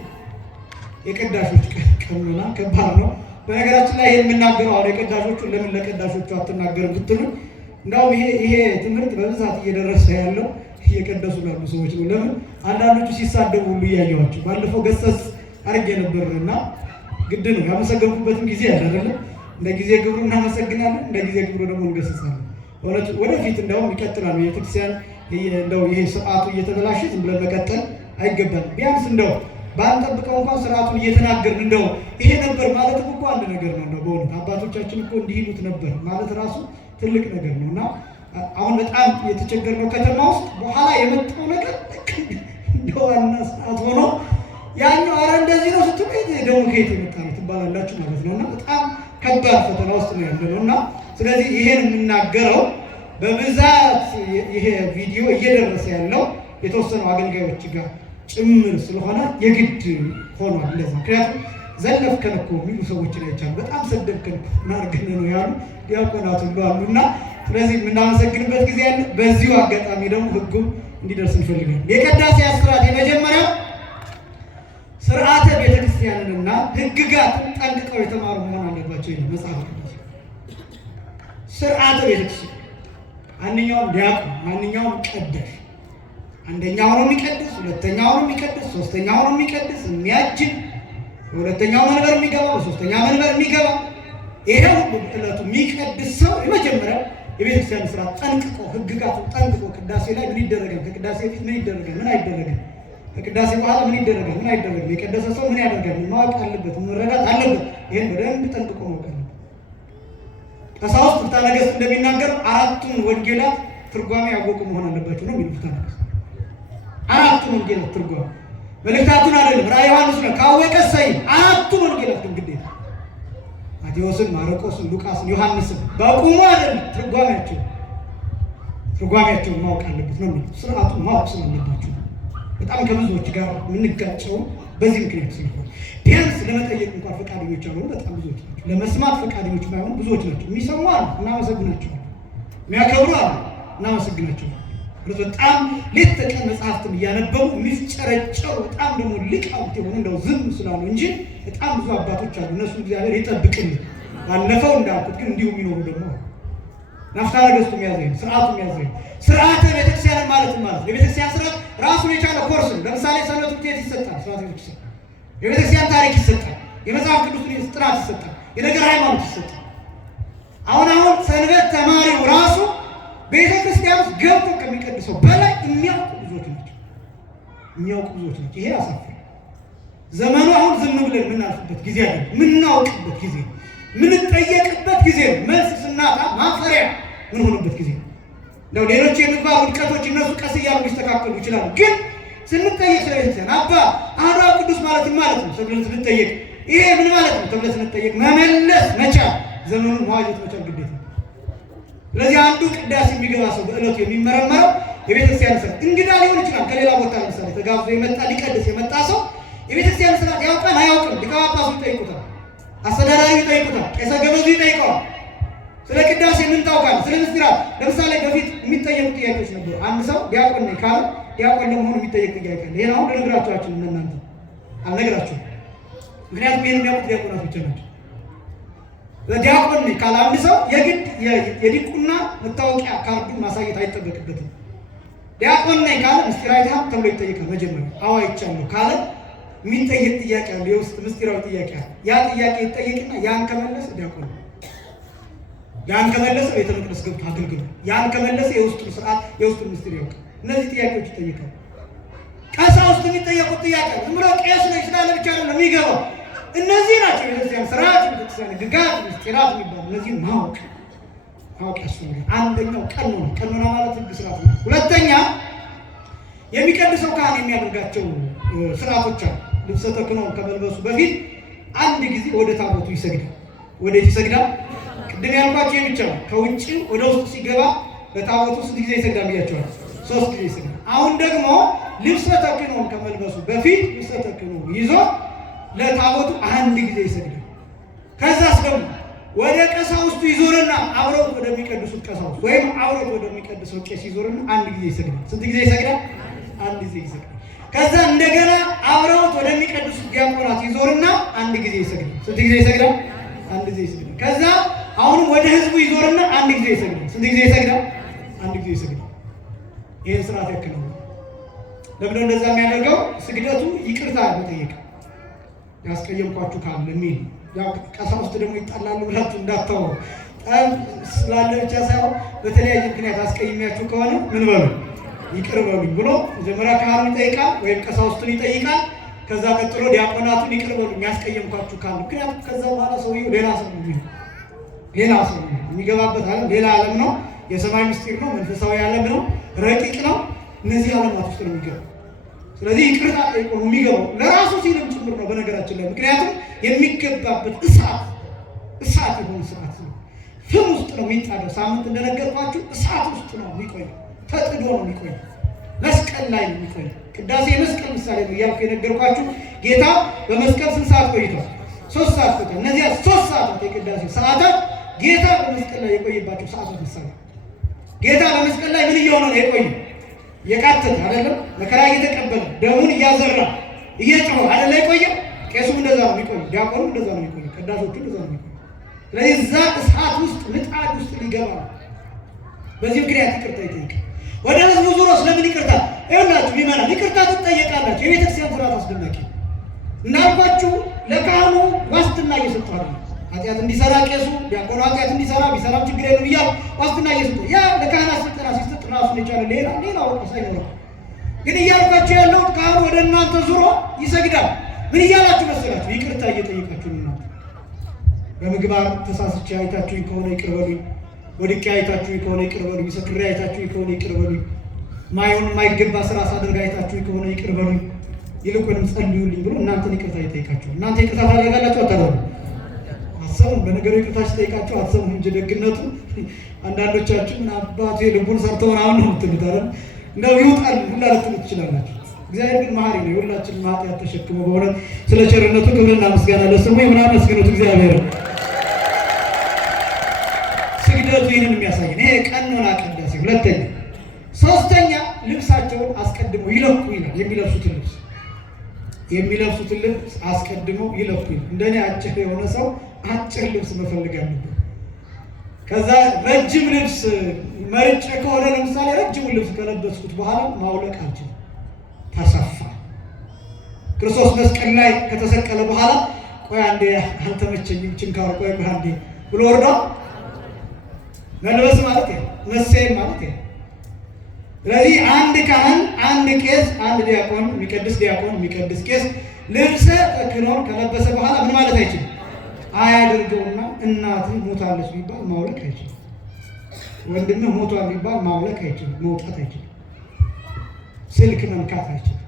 የቀዳሾች ቀኖና ከባድ ነው። በነገራችን ላይ ይሄን የምናገረው አሁን የቀዳሾቹ ለምን ለቀዳሾቹ አትናገርም ብትሉ፣ እንዳውም ይሄ ትምህርት በብዛት እየደረሰ ያለው እየቀደሱ ላሉ ሰዎች ነው። ለምን አንዳንዶቹ ሲሳደቡ ሁሉ እያየኋቸው፣ ባለፈው ገሰጽ አድርጌ ነበርና ግድ ነው ያመሰገንኩበትም ጊዜ ያለ አይደለ? እንደ ጊዜ ግብሩ እናመሰግናለን፣ እንደ ጊዜ ግብሩ ደግሞ እንገሰጻለን። ወደፊት እንደውም ይቀጥላል ቤተክርስቲያን። እንደው ይሄ ስርዓቱ እየተበላሸ ዝም ብለን መቀጠል አይገባም። ቢያንስ እንደው ባንጠብቀው እንኳን ስርዓቱን እየተናገርን እንደው ይሄ ነበር ማለትም እኮ አንድ ነገር ነው። እንደው በእውነት አባቶቻችን እኮ እንዲህ ይሉት ነበር ማለት ራሱ ትልቅ ነገር ነው። እና አሁን በጣም የተቸገርነው ከተማ ውስጥ በኋላ የመጣው ነገር እንደው ዋና ስርዓት ሆኖ ያኛው አረ እንደዚህ ነው ስትሉ ደግሞ ከየት የመጣ ነው ትባላላችሁ ማለት ነው። እና በጣም ከባድ ፈተና ውስጥ ነው ያለነው። እና ስለዚህ ይሄን የምናገረው በብዛት ይሄ ቪዲዮ እየደረሰ ያለው የተወሰኑ አገልጋዮች ጋር ጭምር ስለሆነ የግድ ሆኗል እንደዛ። ምክንያቱም ዘለፍከን እኮ የሚሉ ሰዎችን አይቻሉ። በጣም ሰደብከን እናርገን ነው ያሉ ዲያቆናት ሁሉ አሉና ስለዚህ የምናመሰግንበት ጊዜ ያለ። በዚሁ አጋጣሚ ደግሞ ህጉም እንዲደርስ እንፈልጋለን። የቅዳሴ ስርዓት የመጀመሪያው ስርዓተ ቤተክርስቲያንንና ህግጋትን ጠንቅቀው የተማሩ መሆን አለባቸው ይላል መጽሐፍ ቅዱስ። ስርዓተ ቤተክርስቲያን ማንኛውም ዲያቆን ማንኛውም ቀዳሽ አንደኛው ነው የሚቀድስ፣ ሁለተኛው ነው የሚቀድስ፣ ሶስተኛው ነው የሚቀድስ፣ የሚያጅብ በሁለተኛው መንበር የሚገባ፣ በሶስተኛ መንበር የሚገባ፣ ይሄው ዕለቱ የሚቀድስ ሰው የመጀመሪያው የቤተክርስቲያን ስርዓት ጠንቅቆ ህግጋቱን ጠንቅቆ ቅዳሴ ላይ ምን ይደረጋል፣ ከቅዳሴ ፊት ምን ይደረጋል፣ ምን አይደረግም፣ ከቅዳሴ በኋላ ምን ይደረጋል፣ ምን አይደረግም፣ የቀደሰ ሰው ምን ያደርጋል ማወቅ አለበት፣ መረዳት አለበት። ይሄን በደንብ ጠንቅቆ ማወቅ አለበት። ቀሳውስት ፍትሐ ነገሥት እንደሚናገረው 4ቱን ወንጌላት ትርጓሜ ያወቁ መሆን አለባቸው ነው የሚሉት ፍትሐ ነገሥት። 4ቱን ወንጌላት ትርጓሜ መልእክታቱን አይደለም ራዕየ ዮሐንስ ነው ካወቀ ሰይ 4ቱን ወንጌላት ግን ግዴታ ማቴዎስን፣ ማርቆስን፣ ሉቃስን፣ ዮሐንስን በቁሙ አይደለም ትርጓሜያቸውን ማወቅ አለበት ነው የሚሉት። ስርዓቱን ማወቅ ስላለባቸው በጣም ከብዙዎች ጋር የምንጋጨው በዚህ ምክንያት ስለሆነ ቢያንስ ለመጠየቅ እንኳን ፈቃደኞች አልሆኑ በጣም ብዙዎች ናቸው። ለመስማት ፈቃደኞች ባይሆኑ ብዙዎች ናቸው። የሚሰሙ አሉ፣ እናመሰግናቸዋለን። የሚያከብሩ አሉ፣ እናመሰግናቸዋለን። በጣም ሌት ተቀን መጽሐፍትን እያነበቡ የሚፍጨረጨሩ በጣም ደግሞ ሊቃውንት የሆኑ እንደው ዝም ስላሉ እንጂ በጣም ብዙ አባቶች አሉ። እነሱ እግዚአብሔር ይጠብቅልን። ባለፈው እንዳልኩት ግን እንዲሁ የሚኖሩ ደግሞ ናፍታ ነገሥቱ የሚያዘኝ ስርዓቱ የሚያዘኝ ስርዓተ ቤተክርስቲያን ማለት የቤተክርስቲያን ስርዓት ራሱን የቻለ ኮርስ ነው። ለምሳሌ ሰንበት ትምህርት ቤት ይሰጣል። ስርዓተ ቤተክርስቲያን የቤተክርስቲያን ታሪክ ይሰጣል። የመጽሐፍ ቅዱስ ጥናት ይሰጣል። የነገር ሃይማኖት ይሰጣል። አሁን ሰንበት ተማሪው ራሱ ቤተክርስቲያን ውስጥ ገብቶ ከሚቀድሰው በላይ የሚያውቁ ብዙዎች ናቸው። ይሄ አሳፍሪ ዘመኑ አሁን ዝም ብለን የምናልፍበት ጊዜ አይደለም። የምናውቅበት ጊዜ፣ የምንጠየቅበት ጊዜ፣ መልስ ስናጣ ማፈሪያ ምን ሆነበት ጊዜ ነው። ሌሎች የምግባር ውድቀቶች እነሱ ቀስ እያሉ ሊስተካከሉ ይችላሉ። ግን ስንጠየቅ ስለቤተክርስቲያን አባ አሐዱ ቅዱስ ማለት ነው ተብለን ስንጠየቅ ይሄ ምን ማለት ነው ተብለን ስንጠየቅ መመለስ መቻል፣ ዘመኑን መዋጀት መቻል ግዴታ። ስለዚህ አንዱ ቅዳሴ የሚገባ ሰው በዕለቱ የሚመረመረው የቤተክርስቲያን ስርዓት እንግዳ ሊሆን ይችላል። ከሌላ ቦታ ለምሳሌ ተጋብዞ የመጣ ሊቀድስ የመጣ ሰው የቤተክርስቲያን ስርዓት ያውቃል አያውቅም? ሊቀ ጳጳሱ ይጠይቁታል፣ አስተዳዳሪው ይጠይቁታል፣ ቄሰ ገበዙ ይጠይቀዋል። ስለ ቅዳሴ ምን ታውቃለህ? ስለ ምስጢራት ለምሳሌ በፊት የሚጠየቁ ጥያቄዎች ነበሩ። አንድ ሰው ዲያቆን ነኝ ካለ ዲያቆን ለመሆኑ የሚጠየቅ ጥያቄ አለ። ይሄን አሁን ልነግራችኋችሁ እናንተ አልነግራችሁም። ምክንያቱም ይሄን የሚያውቁት ዲያቆናት ብቻ ናቸው። ዲያቆን ነኝ ካለ አንድ ሰው የግድ የዲቁና መታወቂያ ካርዱን ማሳየት አይጠበቅበትም። ዲያቆን ነኝ ካለ ምስጢራዊ ተብሎ ይጠየቃል። መጀመሪያ አዋይቻለሁ ካለ የሚጠየቅ ጥያቄ አለ፣ የውስጥ ምስጢራዊ ጥያቄ አለ። ያ ጥያቄ ይጠየቅና ያን ከመለሰ ዲያቆን ነው። ያን ከመለሰ ቤተ መቅደስ ገብቶ አገልግሎ፣ ያን ከመለሰ የውስጡን ስርዓት የውስጡን ምስጢር ያውቃል። እነዚህ ጥያቄዎች ይጠይቃሉ። ቀሳውስት የሚጠየቁት ጥያቄ ዝም ብሎ ቄስ ነኝ ስላለ ብቻ ነው የሚገባው። እነዚህ ናቸው የቤተክርስቲያን ስርዓት፣ የቤተክርስቲያን ሕግጋት፣ ምስጢራት የሚባሉ እነዚህን ማወቅ ያስፈልጋል። አንደኛው ቀኖና ማለት ሕግ ስርዓት ነው። ሁለተኛ የሚቀድሰው ካህን የሚያደርጋቸው ስርዓቶች አሉ። ልብሰ ተክህኖን ከመልበሱ በፊት አንድ ጊዜ ወደ ታቦቱ ይሰግዳል። ወዴት ይሰግዳል? ቅድም ያልኳቸው ብቻ ነው። ከውጭ ወደ ውስጥ ሲገባ በታቦቱ ስንት ጊዜ ይሰግዳል ብያቸዋል? 3 ጊዜ ይሰግዳል። አሁን ደግሞ ልብሰ ተክህኖን ከመልበሱ በፊት ልብሰ ተክህኖ ይዞ ለታቦቱ አንድ ጊዜ ይሰግዳል። ከዛስ ደግሞ ወደ ቀሳውስቱ ይዞርና አብረውት ወደሚቀድሱት ቀሳውስት ወይም አብረውት ወደሚቀድሰው ቄስ ይዞርና አንድ ጊዜ ይሰግዳል። ስንት ጊዜ ይሰግዳል? አንድ ጊዜ ይሰግዳል። ከዛ እንደገና አብረውት ወደሚቀድሱት ዲያቆናት ይዞርና አንድ ጊዜ ይሰግዳል። ስንት ጊዜ ይሰግዳል? አንድ ጊዜ ይሰግዳል። ከዛ አሁንም ወደ ህዝቡ ይዞርና አንድ ጊዜ ይሰግዳል። ስንት ጊዜ ይሰግዳል? አንድ ጊዜ ይሰግዳል። ይህን ስርዓት ያከናውናል። ለምን እንደዛ የሚያደርገው? ስግደቱ ይቅርታ መጠየቅ ያስቀየምኳችሁ ካለ የሚል ያው ቀሳውስት ደግሞ ይጣላሉ ብላችሁ እንዳታው ጠብ ስላለ ብቻ ሳይሆን በተለያየ ምክንያት አስቀይሚያችሁ ከሆነ ምን በሉ ይቅር በሉኝ ብሎ መጀመሪያ ካህኑን ይጠይቃል ወይም ቀሳውስቱን ይጠይቃል። ከዛ ቀጥሎ ዲያቆናቱን ይቅር በሉኝ ያስቀየምኳችሁ ካለ። ምክንያቱም ከዛ በኋላ ሰውየው ሌላ ሰው ነው የሚገባበት ዓለም ሌላ ዓለም ነው። የሰማይ ምስጢር ነው። መንፈሳዊ ዓለም ነው። ረቂቅ ነው። እነዚህ ዓለማት ውስጥ ነው የሚገባው። ስለዚህ ይቅርታ ጠይቆ ነው የሚገባው። ለራሱ ሲልም ጭምር ነው በነገራችን ላይ። ምክንያቱም የሚገባበት እሳት የሆነ ስርዓት ነው። ፍም ውስጥ ነው የሚጣደው። ሳምንት እንደነገርኳችሁ እሳት ውስጥ ነው የሚቆየው። ተጥዶ ነው የሚቆየው። መስቀል ላይ ነው የሚቆየው። ቅዳሴ የመስቀል ምሳሌ ነው እያልኩ የነገርኳችሁ። ጌታ በመስቀል ስንት ሰዓት ቆይቷል? 3 ሰዓት ቆይቷል። እነዚያ 3 ሰዓታት የቅዳሴ ሰዓታት ጌታ በመስቀል ላይ የቆየባቸው ሰዓታት ምሳሌ። ጌታ በመስቀል ላይ ምን እየሆነ ነው የቆየው? የቃተተ አይደለም፣ መከራ እየተቀበለ ደሙን እያዘራ እየጮኸ አይደለ የቆየው። ቄሱም እንደዛ ነው የሚቆየው፣ ዲያቆኑም እንደዛ ነው የሚቆየው፣ ቀዳሾቹም እንደዛ ነው የሚቆየው። ስለዚህ እዛ እሳት ውስጥ ምጣድ ውስጥ ሊገባ ነው። በዚህ ምክንያት ይቅርታ ይጠይቃል። ወደ ህዝቡ ዙሮ ስለምን ይቅርታ ይኸውላችሁ ቢመናል ይቅርታ ትጠየቃላችሁ። የቤተክርስቲያን ስርዓት አስደናቂ እናልኳችሁ። ለካህኑ ዋስትና እየሰጡ አይደለም። ኃጢአት እንዲሰራ ቄሱ ዲያቆኑ ኃጢአት እንዲሰራ ቢሰራም ችግር የለም እያሉ ዋስትና እየሰጡ ያ ለካህናት ስልጠና ሲሰጥ ራሱን የቻለ ሌላ ወቀሳ አይኖርም። ግን እያልኳችሁ ያለው ካህኑ ወደ እናንተ ዙሮ ይሰግዳል። ምን እያላችሁ መሰላችሁ? ይቅርታ እየጠየቃችሁ ነው። በምግባር ተሳስቼ አይታችሁኝ ከሆነ ይቅር በሉኝ፣ ወድቄ አይታችሁኝ ከሆነ ይቅር በሉኝ፣ ሰክሬ አይታችሁኝ ከሆነ ይቅር በሉኝ፣ ማይሆን የማይገባ ስራ ሳደርግ አይታችሁኝ ከሆነ ይቅር በሉኝ፣ ይልቁንም ጸልዩልኝ ብሎ እናንተን ይቅርታ እየጠየቃችሁ። እናንተ ይቅርታ ታደርጋላችሁ አታደርጉም? አትሰሙም። በነገሩ ይቅርታ ሲጠይቃችሁ አትሰሙም እንጂ ደግነቱ አንዳንዶቻችሁ አባቴ ልቡን ሰርተው ምናምን ነው የምትሉት አይደል? እንደው ይውጣል ሁላ ልትሉ ትችላላችሁ። እግዚአብሔር ግን መሐሪ ነው። የሁላችንም ኃጢአት ተሸክሞ በእውነት ስለ ቸርነቱ ክብርና ምስጋና ለስሙ ይሁን። አመስግኑት እግዚአብሔር። ስግደቱ ይህንን የሚያሳይ ነው። ይሄ ቀኖና ቅዳሴ። ሁለተኛ ሶስተኛ ልብሳቸውን አስቀድመው ይለኩ ይላል። የሚለብሱትን ልብስ አስቀድመው ይለኩ ይላል። እንደኔ አጭር የሆነ ሰው አጭር ልብስ መፈልግ አለበት። ከዛ ረጅም ልብስ መርጬ ከሆነ ለምሳሌ ረጅሙን ልብስ ከለበስኩት በኋላ ማውለቅ አልችልም፣ ተሰፋ። ክርስቶስ መስቀል ላይ ከተሰቀለ በኋላ ቆይ አንዴ አልተመቸኝም ችንካር ቆይ አንዴ ብሎ ወርዶ መልበስ ማለት ነው፣ መሰየም ማለት ነው። ስለዚህ አንድ ካህን፣ አንድ ቄስ፣ አንድ ዲያቆን የሚቀድስ ቄስ ልብሰ ተክህኖን ከለበሰ በኋላ ምን ማለት አይችልም አያደርገውና እናትህ ሞታለች ቢባል ማውለቅ አይችልም። ወንድምህ ሞቷል ቢባል ማውለቅ አይችልም፣ መውጣት አይችልም፣ ስልክ መንካት አይችልም።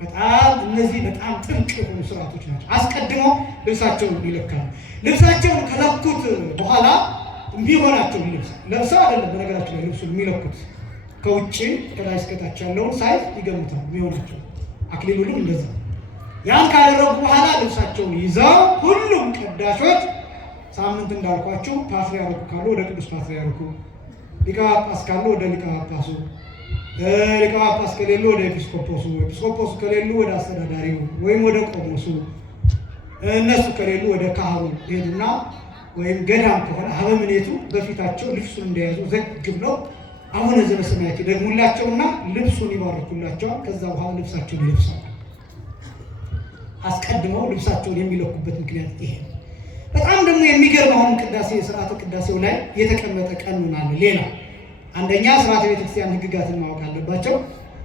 በጣም እነዚህ በጣም ጥብቅ የሆኑ ስርዓቶች ናቸው። አስቀድሞ ልብሳቸውን ይለካሉ። ልብሳቸውን ከለኩት በኋላ የሚሆናቸው ልብስ ለብሰው አይደለም በነገራችን ላይ ልብሱን የሚለኩት ከውጭ ከላይ እስከታች ያለውን ሳይዝ ይገምታሉ የሚሆናቸው። አክሊሉንም እንደዛ ያን ካደረጉ በኋላ ልብሳቸውን ይዘው ሁሉም ቀዳሾች ሳምንት እንዳልኳቸው ፓትርያርኩ ካሉ ወደ ቅዱስ ፓትርያርኩ፣ ሊቀ ጳጳስ ካሉ ወደ ሊቀ ጳጳሱ፣ ሊቀ ጳጳስ ከሌሉ ወደ ኤጲስቆጶሱ፣ ኤጲስቆጶሱ ከሌሉ ወደ አስተዳዳሪው ወይም ወደ ቆሞሱ፣ እነሱ ከሌሉ ወደ ካህኑ ሄዱና ወይም ገዳም ከሆነ አበምኔቱ በፊታቸው ልብሱን እንደያዙ ዘግ ብለው አቡነ ዘበሰማያት ይደግሙላቸውና ልብሱን ይባርኩላቸዋል። ከዛ በኋላ ልብሳቸውን ይለብሳሉ። አስቀድመው ልብሳቸውን የሚለኩበት ምክንያት ይሄ ነው። በጣም ደግሞ የሚገርም አሁን ቅዳሴ ስርዓተ ቅዳሴው ላይ የተቀመጠ ቀኖና አለ። ሌላ አንደኛ ስርዓተ ቤተክርስቲያን ሕግጋትን ማወቅ አለባቸው።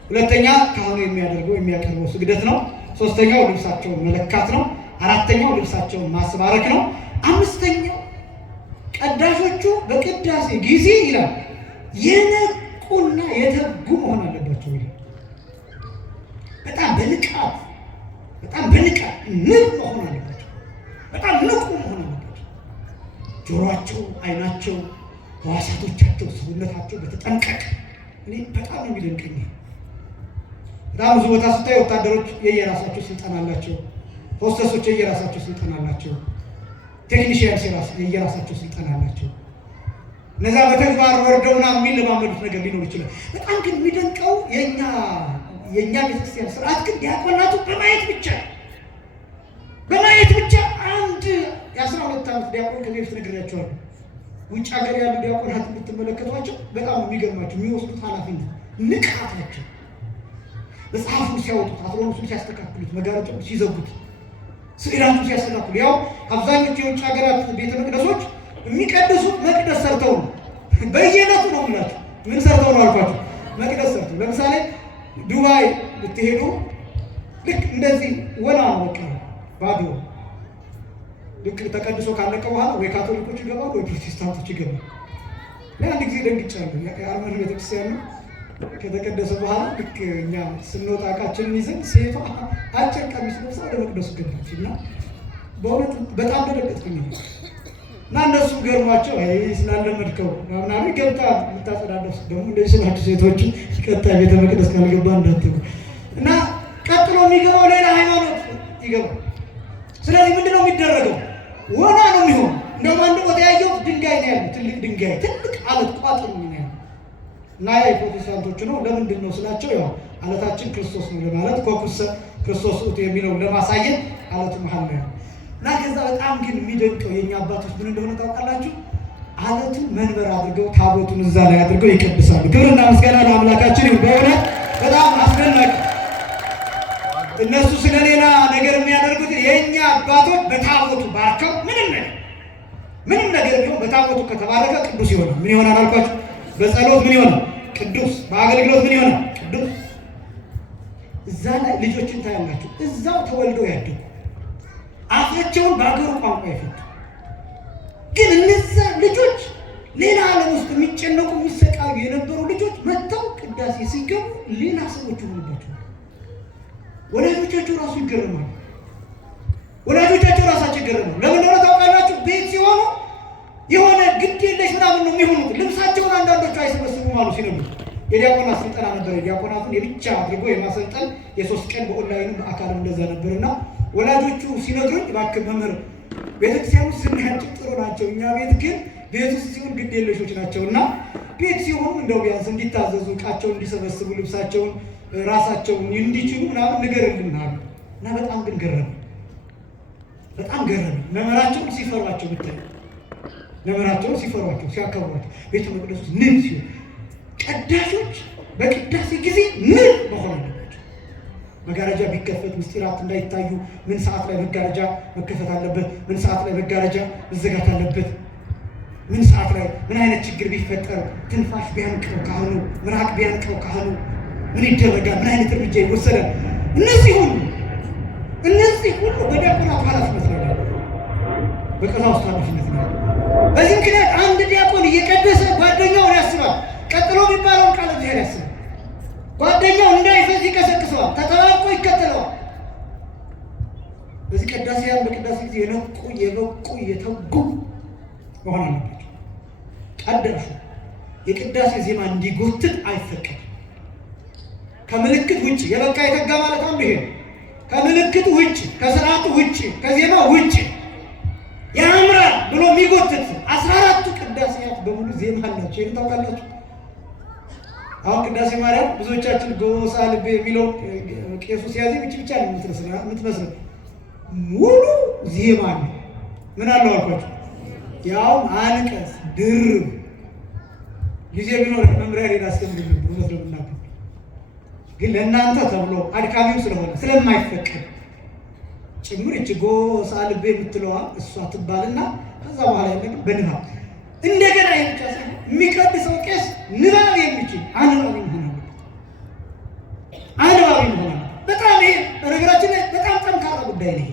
ሁለተኛ ካህኑ የሚያደርገው የሚያቀርበው ስግደት ነው። ሶስተኛው ልብሳቸውን መለካት ነው። አራተኛው ልብሳቸውን ማስባረክ ነው። አምስተኛው ቀዳሾቹ በቅዳሴ ጊዜ ይላል የነቁና የተጉ መሆን አለባቸው ይላል። በጣም በንቃት ንቁ መሆን አለባቸው። በጣም ንቁ መሆን አለባቸው። ጆሮአቸው፣ አይናቸው፣ ሕዋሳቶቻቸው፣ ሰውነታቸው በተጠንቀቅ እኔ በጣም ነው የሚደንቀኝ። በጣም ብዙ ቦታ ስታይ ወታደሮች የየራሳቸው ስልጠና አላቸው። ሆስተሶች የየራሳቸው ስልጠና አላቸው። ቴክኒሽያንስ የየራሳቸው ስልጠና አላቸው። እነዛ በተግባር ወርደውና የሚለማመዱት ነገር ሊኖር ይችላል። በጣም ግን የሚደንቀው የእኛ ቤተክርስቲያን ስርዓት ግን ዲያቆናቱ በማየት ብቻ አንድ የ12 ዓመት ዲያቆን ከቤት ነግሬያቸዋለሁ። ውጭ ሀገር ያሉ ዲያቆናት የምትመለከቷቸው በጣም የሚገርማቸው የሚወስዱት ኃላፊነት ንቃታቸው፣ መጽሐፉን ሲያወጡት፣ አትሮኑሱን ሲያስተካክሉት፣ መጋረጃውን ሲዘጉት፣ ስዕላቱን ሲያስተካክሉ፣ ያው አብዛኞቹ የውጭ ሀገራት ቤተ መቅደሶች የሚቀድሱት መቅደስ ሰርተው ነው። በየዕለቱ ነው የምላቸው። ምን ሰርተው ነው አልኳቸው? መቅደስ ሰርተው። ለምሳሌ ዱባይ ብትሄዱ ልክ እንደዚህ ወና ነው በቃ ባዶ። ልክ ተቀድሶ ካለቀ በኋላ ወይ ካቶሊኮች ይገባሉ ወይ ፕሮቴስታንቶች ይገባሉ። ለአንድ ጊዜ ደንግጫለሁ። የአርመን ቤተክርስቲያን ነው ከተቀደሰ በኋላ ልክ እኛ ስንወጣ ዕቃችንን ይዘን ሴቷ አጭር ቀሚስ ለብሳ ወደ መቅደሱ ገባች እና በእውነት በጣም ደነገጥኩኝ። እና እነሱ ገርሟቸው ስላለመድከው ምናምን ገብታ የምታጸዳለፍ ደግሞ እንደዚህ ስላችሁ ሴቶቹ ቀጣይ ቤተ መቅደስ ካልገባ እንዳትሉ እና ቀጥሎ የሚገባው ሌላ ሃይማኖት ይገባል። ስለዚህ ምንድነው የሚደረገው? ወና ነው የሚሆን። እንደውም አንድ ቦታ ያየሁት ድንጋይ ነው ያለው፣ ትልቅ ድንጋይ፣ ትልቅ አለት ቋጥኝ ነው ያለው እና የፕሮቴስታንቶቹ ነው። ለምንድን ነው ስላቸው ያው አለታችን ክርስቶስ ነው ለማለት ኮኩሰ ክርስቶስ ውእቱ የሚለው ለማሳየት አለቱ መሀል ነው ያለው። እና ከዛ በጣም ግን የሚደንቀው የኛ አባቶች ምን እንደሆነ ታውቃላችሁ? አለቱን መንበር አድርገው ታቦቱን እዛ ላይ አድርገው ይቀድሳሉ። ክብርና ምስጋና ለአምላካችን ይሁን። በእውነት በጣም አስደናቂ። እነሱ ስለሌላ ነገር የሚያደርጉት የኛ አባቶች በታቦቱ ባርከው ምንም ነገር ቢሆን በታቦቱ ከተባረከ ቅዱስ ይሆናል። ምን ይሆናል አልኳችሁ? በጸሎት ምን ይሆናል? ቅዱስ። በአገልግሎት ምን ይሆናል? ቅዱስ። እዛ ላይ ልጆችን ታያላችሁ። እዛው ተወልደው ያደጉ አፋቸውን በአገሩ ቋንቋ ይፈቱ። ግን እነዛ ልጆች ሌላ ዓለም ውስጥ የሚጨነቁ የሚሰቃዩ የነበሩ ልጆች መጥተው ቅዳሴ ሲገቡ ሌላ ሰዎች ሆኑባቸው። ወላጆቻቸው ራሱ ይገርማሉ። ወላጆቻቸው ራሳቸው ይገርማሉ። ለምን እንደሆነ ታውቃላችሁ? ቤት ሲሆኑ የሆነ ግድ የለሽ ምናምን ነው የሚሆኑት። ልብሳቸውን አንዳንዶቹ አይሰበስቡም አሉ ሲነግሩ። የዲያቆናት ስልጠና ነበር። ዲያቆናቱን የብቻ አድርጎ የማሰልጠን የ3 ቀን በኦንላይኑ በአካልም እንደዛ ነበርና ወላጆቹ ሲነግሩኝ እባክህ መምህር ቤተክርስቲያኑ ስናያቸው ጥሩ ናቸው፣ እኛ ቤት ግን ቤት ውስጥ ሲሆን ግድ የለሾች ናቸውና ቤት ሲሆኑ እንደው ቢያንስ እንዲታዘዙ፣ ዕቃቸውን እንዲሰበስቡ፣ ልብሳቸውን ራሳቸውን እንዲችሉ ምናምን ንገርልን አሉ እና በጣም ግን ገረመኝ። መምህራቸውን ሲፈሯቸው ብታይ መምህራቸውን ሲፈሯቸው ሲያከብሯቸው ቤተ መቅደስ ውስጥ ምን ሲሆን ቀዳሾች በቅዳሴ ጊዜ ምን መሆን አለባቸው? መጋረጃ ቢከፈት ምስጢራት እንዳይታዩ ምን ሰዓት ላይ መጋረጃ መከፈት አለበት? ምን ሰዓት ላይ መጋረጃ መዘጋት አለበት? ምን ሰዓት ላይ ምን አይነት ችግር ቢፈጠር ትንፋሽ ቢያንቀው ካህኑ፣ ምራቅ ቢያንቀው ካህኑ ምን ይደረጋል? ምን አይነት እርምጃ ይወሰዳል? እነዚህ ሁሉ እነዚህ ሁሉ በዲያቆናት ኃላፊነት ነው ያለው፣ በቀሳውስት ኃላፊነት ነው። በዚህ ምክንያት አንድ ዲያቆን እየቀደሰ ጓደኛውን ያስባል። ቀጥሎ የሚባለውን ቃል እግዚአብሔር ያስባል። ጓደኛው እንዳይፈዝ ይቀሰቅሰዋል፣ ተጠባብቆ ይከተለዋል። በዚህ ቅዳሴያን በቅዳሴ ጊዜ የነቁ የበቁ የተጉ መሆን አለባቸው። ቀዳሹ የቅዳሴ ዜማ እንዲጎትት አይፈቀድም። ከምልክት ውጭ የበቃ የተጋ ማለት አንዱ ይሄ ነው። ከምልክት ውጭ፣ ከስርዓቱ ውጭ፣ ከዜማ ውጭ ያምራል ብሎ የሚጎትት 14ቱ ቅዳሴያት በሙሉ ዜማ አላቸው። ይህን ታውቃላችሁ? አሁን ቅዳሴ ማርያም ብዙዎቻችን ጎሳ ልቤ የሚለው ቄሱ ሲያዜም ብቻ ነው የምትመስለው። ሙሉ ዜማ ነው። ምን አለው አልኳቸው? ያው አንቀጽ ድርብ ጊዜ ቢኖር መምሪያ ሌላ አስተምርልን እውነት ነው የምናገር፣ ግን ለእናንተ ተብሎ አድካሚው ስለሆነ ስለማይፈቀድ ጭምር እቺ ጎሳ ልቤ የምትለዋ እሷ ትባልና ከዛ በኋላ ያለው በንባብ እንደገና የብቻ ሳይሆን የሚቀድሰው ቄስ ንባብ የሚችል አንባቢ ይሆናል። አንባቢ ይሆናል። በጣም ይሄ በነገራችን ላይ በጣም ጠንካራ ጉዳይ ነው።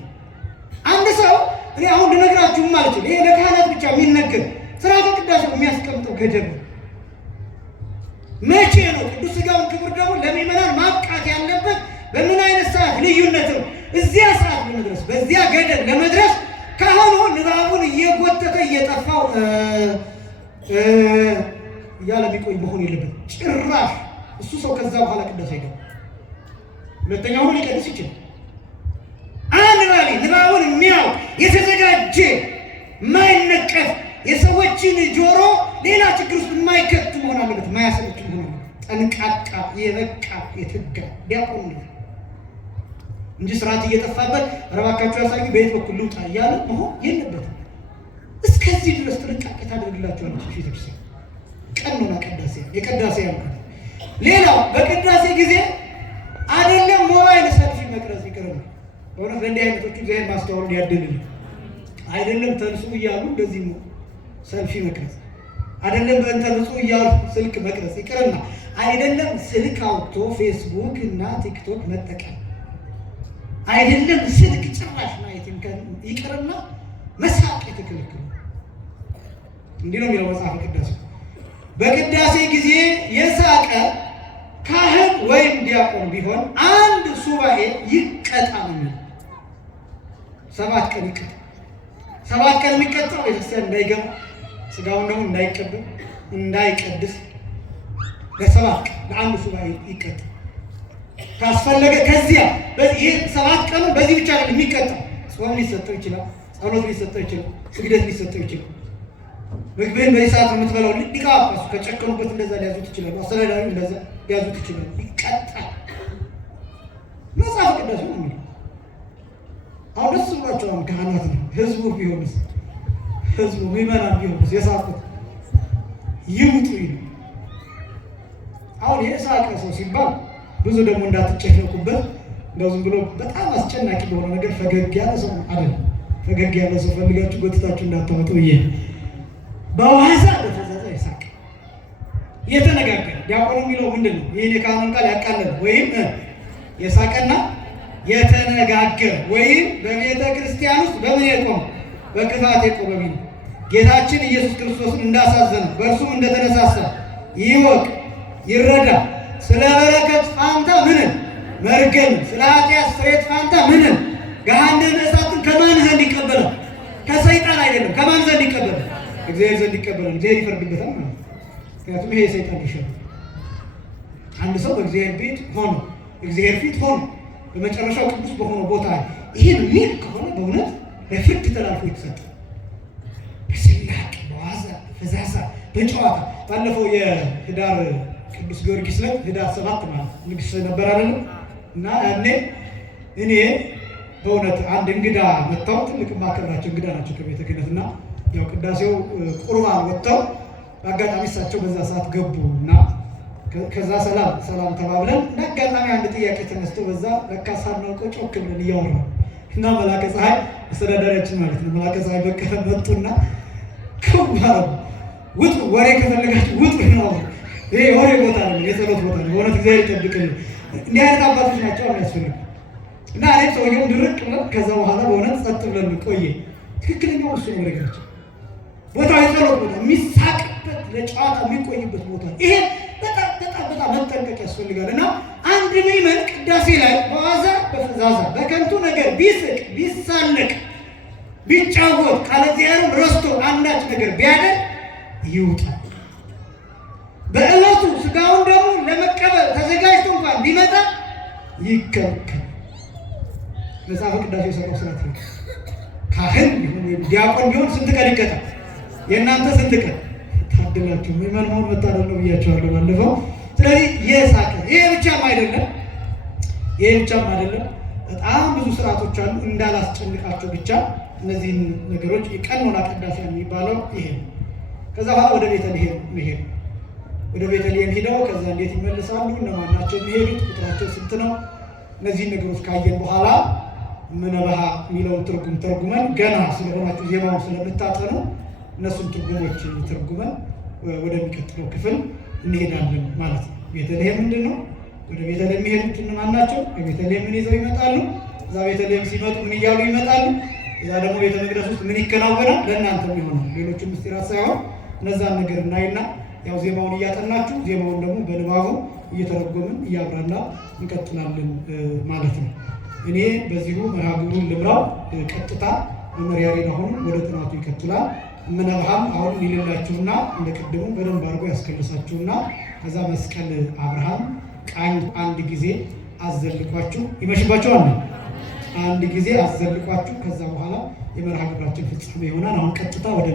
አንድ ሰው እኔ አሁን ልነግራችሁ ማለት ነው፣ ይሄ ለካህናት ብቻ የሚነገር ስርዓተ ቅዳሴው የሚያስቀምጠው ገደብ ነው። መቼ ነው ቅዱስ ሥጋውን ክቡር ደግሞ ለምእመናን ማብቃት ያለበት? በምን አይነት ሰዓት ልዩነት ነው? እዚያ ሰዓት ለመድረስ በዚያ ገደብ ለመድረስ ካህኑ ንባቡን እየጎተተ እየጠፋው እያለ ቢቆይ መሆን የለበት ጭራሽ። እሱ ሰው ከዛ በኋላ ቅዳሴ አይገባም። ሁለተኛው ሆኖ ሊቀድስ ይችላል። አንባቢ ንባቡን የሚያው የተዘጋጀ የማይነቀፍ የሰዎችን ጆሮ ሌላ ችግር ውስጥ የማይከት መሆን አለበት። የማያሰለች መሆን አለበት። ጠንቃቃ የበቃ የተጋ ዲያቆን ነው እንጂ ስርዓት እየጠፋበት እባካችሁ ያሳዩ በየት በኩል ልውጣ እያለ መሆን የለበትም። እስከዚህ ድረስ ጥንቃቄ ታደርግላችኋለች ቤተክርስቲያን። ቀኖና ቅዳሴ የቅዳሴ ያልኩት ሌላው በቅዳሴ ጊዜ አይደለም ሞባይል ሰልፊ መቅረጽ ይቅርና በእውነት ለእንዲህ አይነቶቹ እግዚአብሔር ማስተዋሉን ያድልልን። አይደለም ተንሱ እያሉ እንደዚህ ነው ሰልፊ መቅረጽ፣ አይደለም በእንተ ንጹህ እያሉ ስልክ መቅረጽ ይቅርና አይደለም ስልክ አውጥቶ ፌስቡክ እና ቲክቶክ መጠቀም፣ አይደለም ስልክ ጭራሽ ማየት ይቅርና መሳቅ የተከለከለ። እንዲህ ነው የሚለው መጽሐፈ ቅዳሴ። በቅዳሴ ጊዜ የሳቀ ካህን ወይም ዲያቆን ቢሆን አንድ ሱባኤ ይቀጣ ነው። 7 ቀን ይቀጣ። 7 ቀን የሚቀጣው ቤተክርስቲያን እንዳይገባ ስጋውን ደግሞ እንዳይቀበል እንዳይቀድስ ለ7 ቀን ለአንድ ሱባኤ ይቀጣ። ካስፈለገ ከዚያ በዚህ 7 ቀኑ በዚህ ብቻ አይደለም የሚቀጣው። ጾም ሊሰጠው ይችላል፣ ጸሎት ሊሰጠው ይችላል፣ ስግደት ሊሰጠው ይችላል። ምግብን በዚህ ሰዓት የምትበላው ሊቃ ጳጳሱ ከጨከኑበት እንደዛ ሊያዙት ይችላሉ። አስተዳዳሪው እንደዛ ሊያዙት ይችላሉ። ይቀጣል። መጽሐፍ ቅዱስ ነው የሚለው። አሁን ደስ ብሏቸዋል ካህናት ነው። ህዝቡ ቢሆንስ ህዝቡ ምዕመናን ቢሆንስ የሳቁት ይውጡ ይሉ። አሁን የሳቀ ሰው ሲባል ብዙ ደግሞ እንዳትጨነቁበት እንደው ዝም ብሎ በጣም አስጨናቂ በሆነ ነገር ፈገግ ያለ ሰው አይደለም። ፈገግ ያለ ሰው ፈልጋችሁ ጎትታችሁ እንዳታወጡ ብዬ በዋዛ በፈዛዛ ይሳቅ የተነጋገረ ዲያቆኑ የሚለው ምንድን ነው? ይህን የካህኑን ቃል ያቃለለ ወይም የሳቀና የተነጋገረ ወይም በቤተ ክርስቲያን ውስጥ በምን የቆመ በክፋት የቆመ ቢል ጌታችን ኢየሱስ ክርስቶስን እንዳሳዘነ በእርሱም እንደተነሳሳ ይወቅ ይረዳ። ስለ በረከት ፋንታ ምንም መርገም፣ ስለ ኃጢአት ስርየት ፋንታ ምንም ገሃነመ እሳትን ከማን ዘንድ ይቀበላል? ከሰይጣን አይደለም። ከማን ዘንድ ይቀበላል? እግዚአብሔር ዘንድ ይቀበላል። እግዚአብሔር ይፈርድበታል ማለት ነው። ምክንያቱም ይሄ የሰይጣን ድርሻ ነው። አንድ ሰው በእግዚአብሔር ቤት ሆኖ እግዚአብሔር ፊት ሆኖ በመጨረሻው ቅዱስ በሆነ ቦታ ይሄን ሚል ከሆነ በእውነት ለፍርድ ተላልፎ የተሰጠ በስላቅ በዋዛ በፈዛዛ በጨዋታ ባለፈው የህዳር ቅዱስ ጊዮርጊስ ላይ ህዳር 7 ማለት ንግስ ነበር አይደለም እና ያኔ እኔ በእውነት አንድ እንግዳ መጣው። ትልቅ ማከብራቸው እንግዳ ናቸው ከቤተ ክህነትና ያው ቅዳሴው ቁርባን ወጥተው በአጋጣሚ እሳቸው በዛ ሰዓት ገቡና ከዛ ሰላም ተባብለን እንዳጋጣሚ አንድ ጥያቄ ተነስቶ በዛ ለካ ሳናውቀው ጮክ ብለን እያወራን እና መላከ ፀሐይ አስተዳዳሪያችን ማለት ነው መላከ ፀሐይ በቀለ መጡና ከባው ውጡ፣ ወሬ ከፈለጋችሁ ውጡ ነው። ይሄ ወሬ ቦታ ነው፣ የጸሎት ቦታ ነው። በእውነት እግዚአብሔር ይጠብቅልን። እንዲህ አይነት አባቶች ናቸው የሚያስፈልጉ። እና እኔ ሰውየውን ድርቅ ብለን ከዛ በኋላ በእውነት ጸጥ ብለን ቆየ። ትክክለኛው እሱ ነው። ነገራችን ቦታው የጸሎት ቦታ የሚሳቅበት ለጨዋታ የሚቆይበት ቦታ ይሄ በጣም መጠንቀቅ ያስፈልጋል። እና አንድ ምዕመን ቅዳሴ ላይ በዋዛ በፈዛዛ በከንቱ ነገር ቢስቅ ቢሳለቅ ቢጫወት ቃለ እግዚአብሔርን ረስቶ አንዳች ነገር ቢያደርግ ይውጣል። በዕለቱ ስጋውን ደግሞ ለመቀበል ተዘጋጅቶ እንኳን ቢመጣ ይከልከል። መጽሐፈ ቅዳሴ የሰራው ስራት ነው። ካህን ቢሆን ዲያቆን ቢሆን ስንት ቀን ይቀጣል? የእናንተ ስንት ቀን? ታድላችሁ። ምዕመን መሆን መታደል ነው ብያቸዋለሁ ባለፈው። ስለዚህ የሳቀ ይሄ ብቻም አይደለም። በጣም ብዙ ስርዓቶች አሉ። እንዳላስጨንቃቸው ብቻ እነዚህን ነገሮች የቀኖና ቅዳሴ የሚባለው ይሄ ነው። ከዛ በኋላ ወደ ቤተልሔም መሄድ። ወደ ቤተልሔም ሄደው ከዛ እንዴት ይመለሳሉ? እነማን ናቸው የሚሄዱት? ቁጥራቸው ስንት ነው? እነዚህን ነገሮች ካየን በኋላ እምነበሃ የሚለውን ትርጉም ተርጉመን ገና ስለሆናችሁ ዜማውን ስለምታጠኑ እነሱን ትርጉሞች ተርጉመን ወደሚቀጥለው ክፍል እንሄዳለን ማለት ነው። ቤተልሔም ምንድን ነው? ወደ ቤተልሔም የሚሄዱት እነማን ናቸው? ከቤተልሔም ምን ይዘው ይመጣሉ? እዛ ቤተልሔም ሲመጡ ምን እያሉ ይመጣሉ? እዛ ደግሞ ቤተ መቅደስ ውስጥ ምን ይከናወናል? ለእናንተ የሚሆነው ሌሎቹ ምስጢራት ሳይሆን እነዛን ነገር እናይና ያው ዜማውን እያጠናችሁ ዜማውን ደግሞ በንባቡ እየተረጎምን እያብራና እንቀጥላለን ማለት ነው። እኔ በዚሁ መርሃ ግብሩን ልምራው። ቀጥታ መመሪያ ሬዳ ሆኑ ወደ ጥናቱ ይቀጥላል። እምነበሃም አሁን ይልላችሁና እንደ ቅድሙ በደንብ አድርጎ ያስከልሳችሁና ከዛ መስቀል አብርሃም ቃኝ አንድ ጊዜ አዘልቋችሁ ይመሽባችኋል። አንድ ጊዜ አዘልቋችሁ ከዛ በኋላ የመርሃ ግብራችን ፍጻሜ ይሆናል። አሁን ቀጥታ ወደ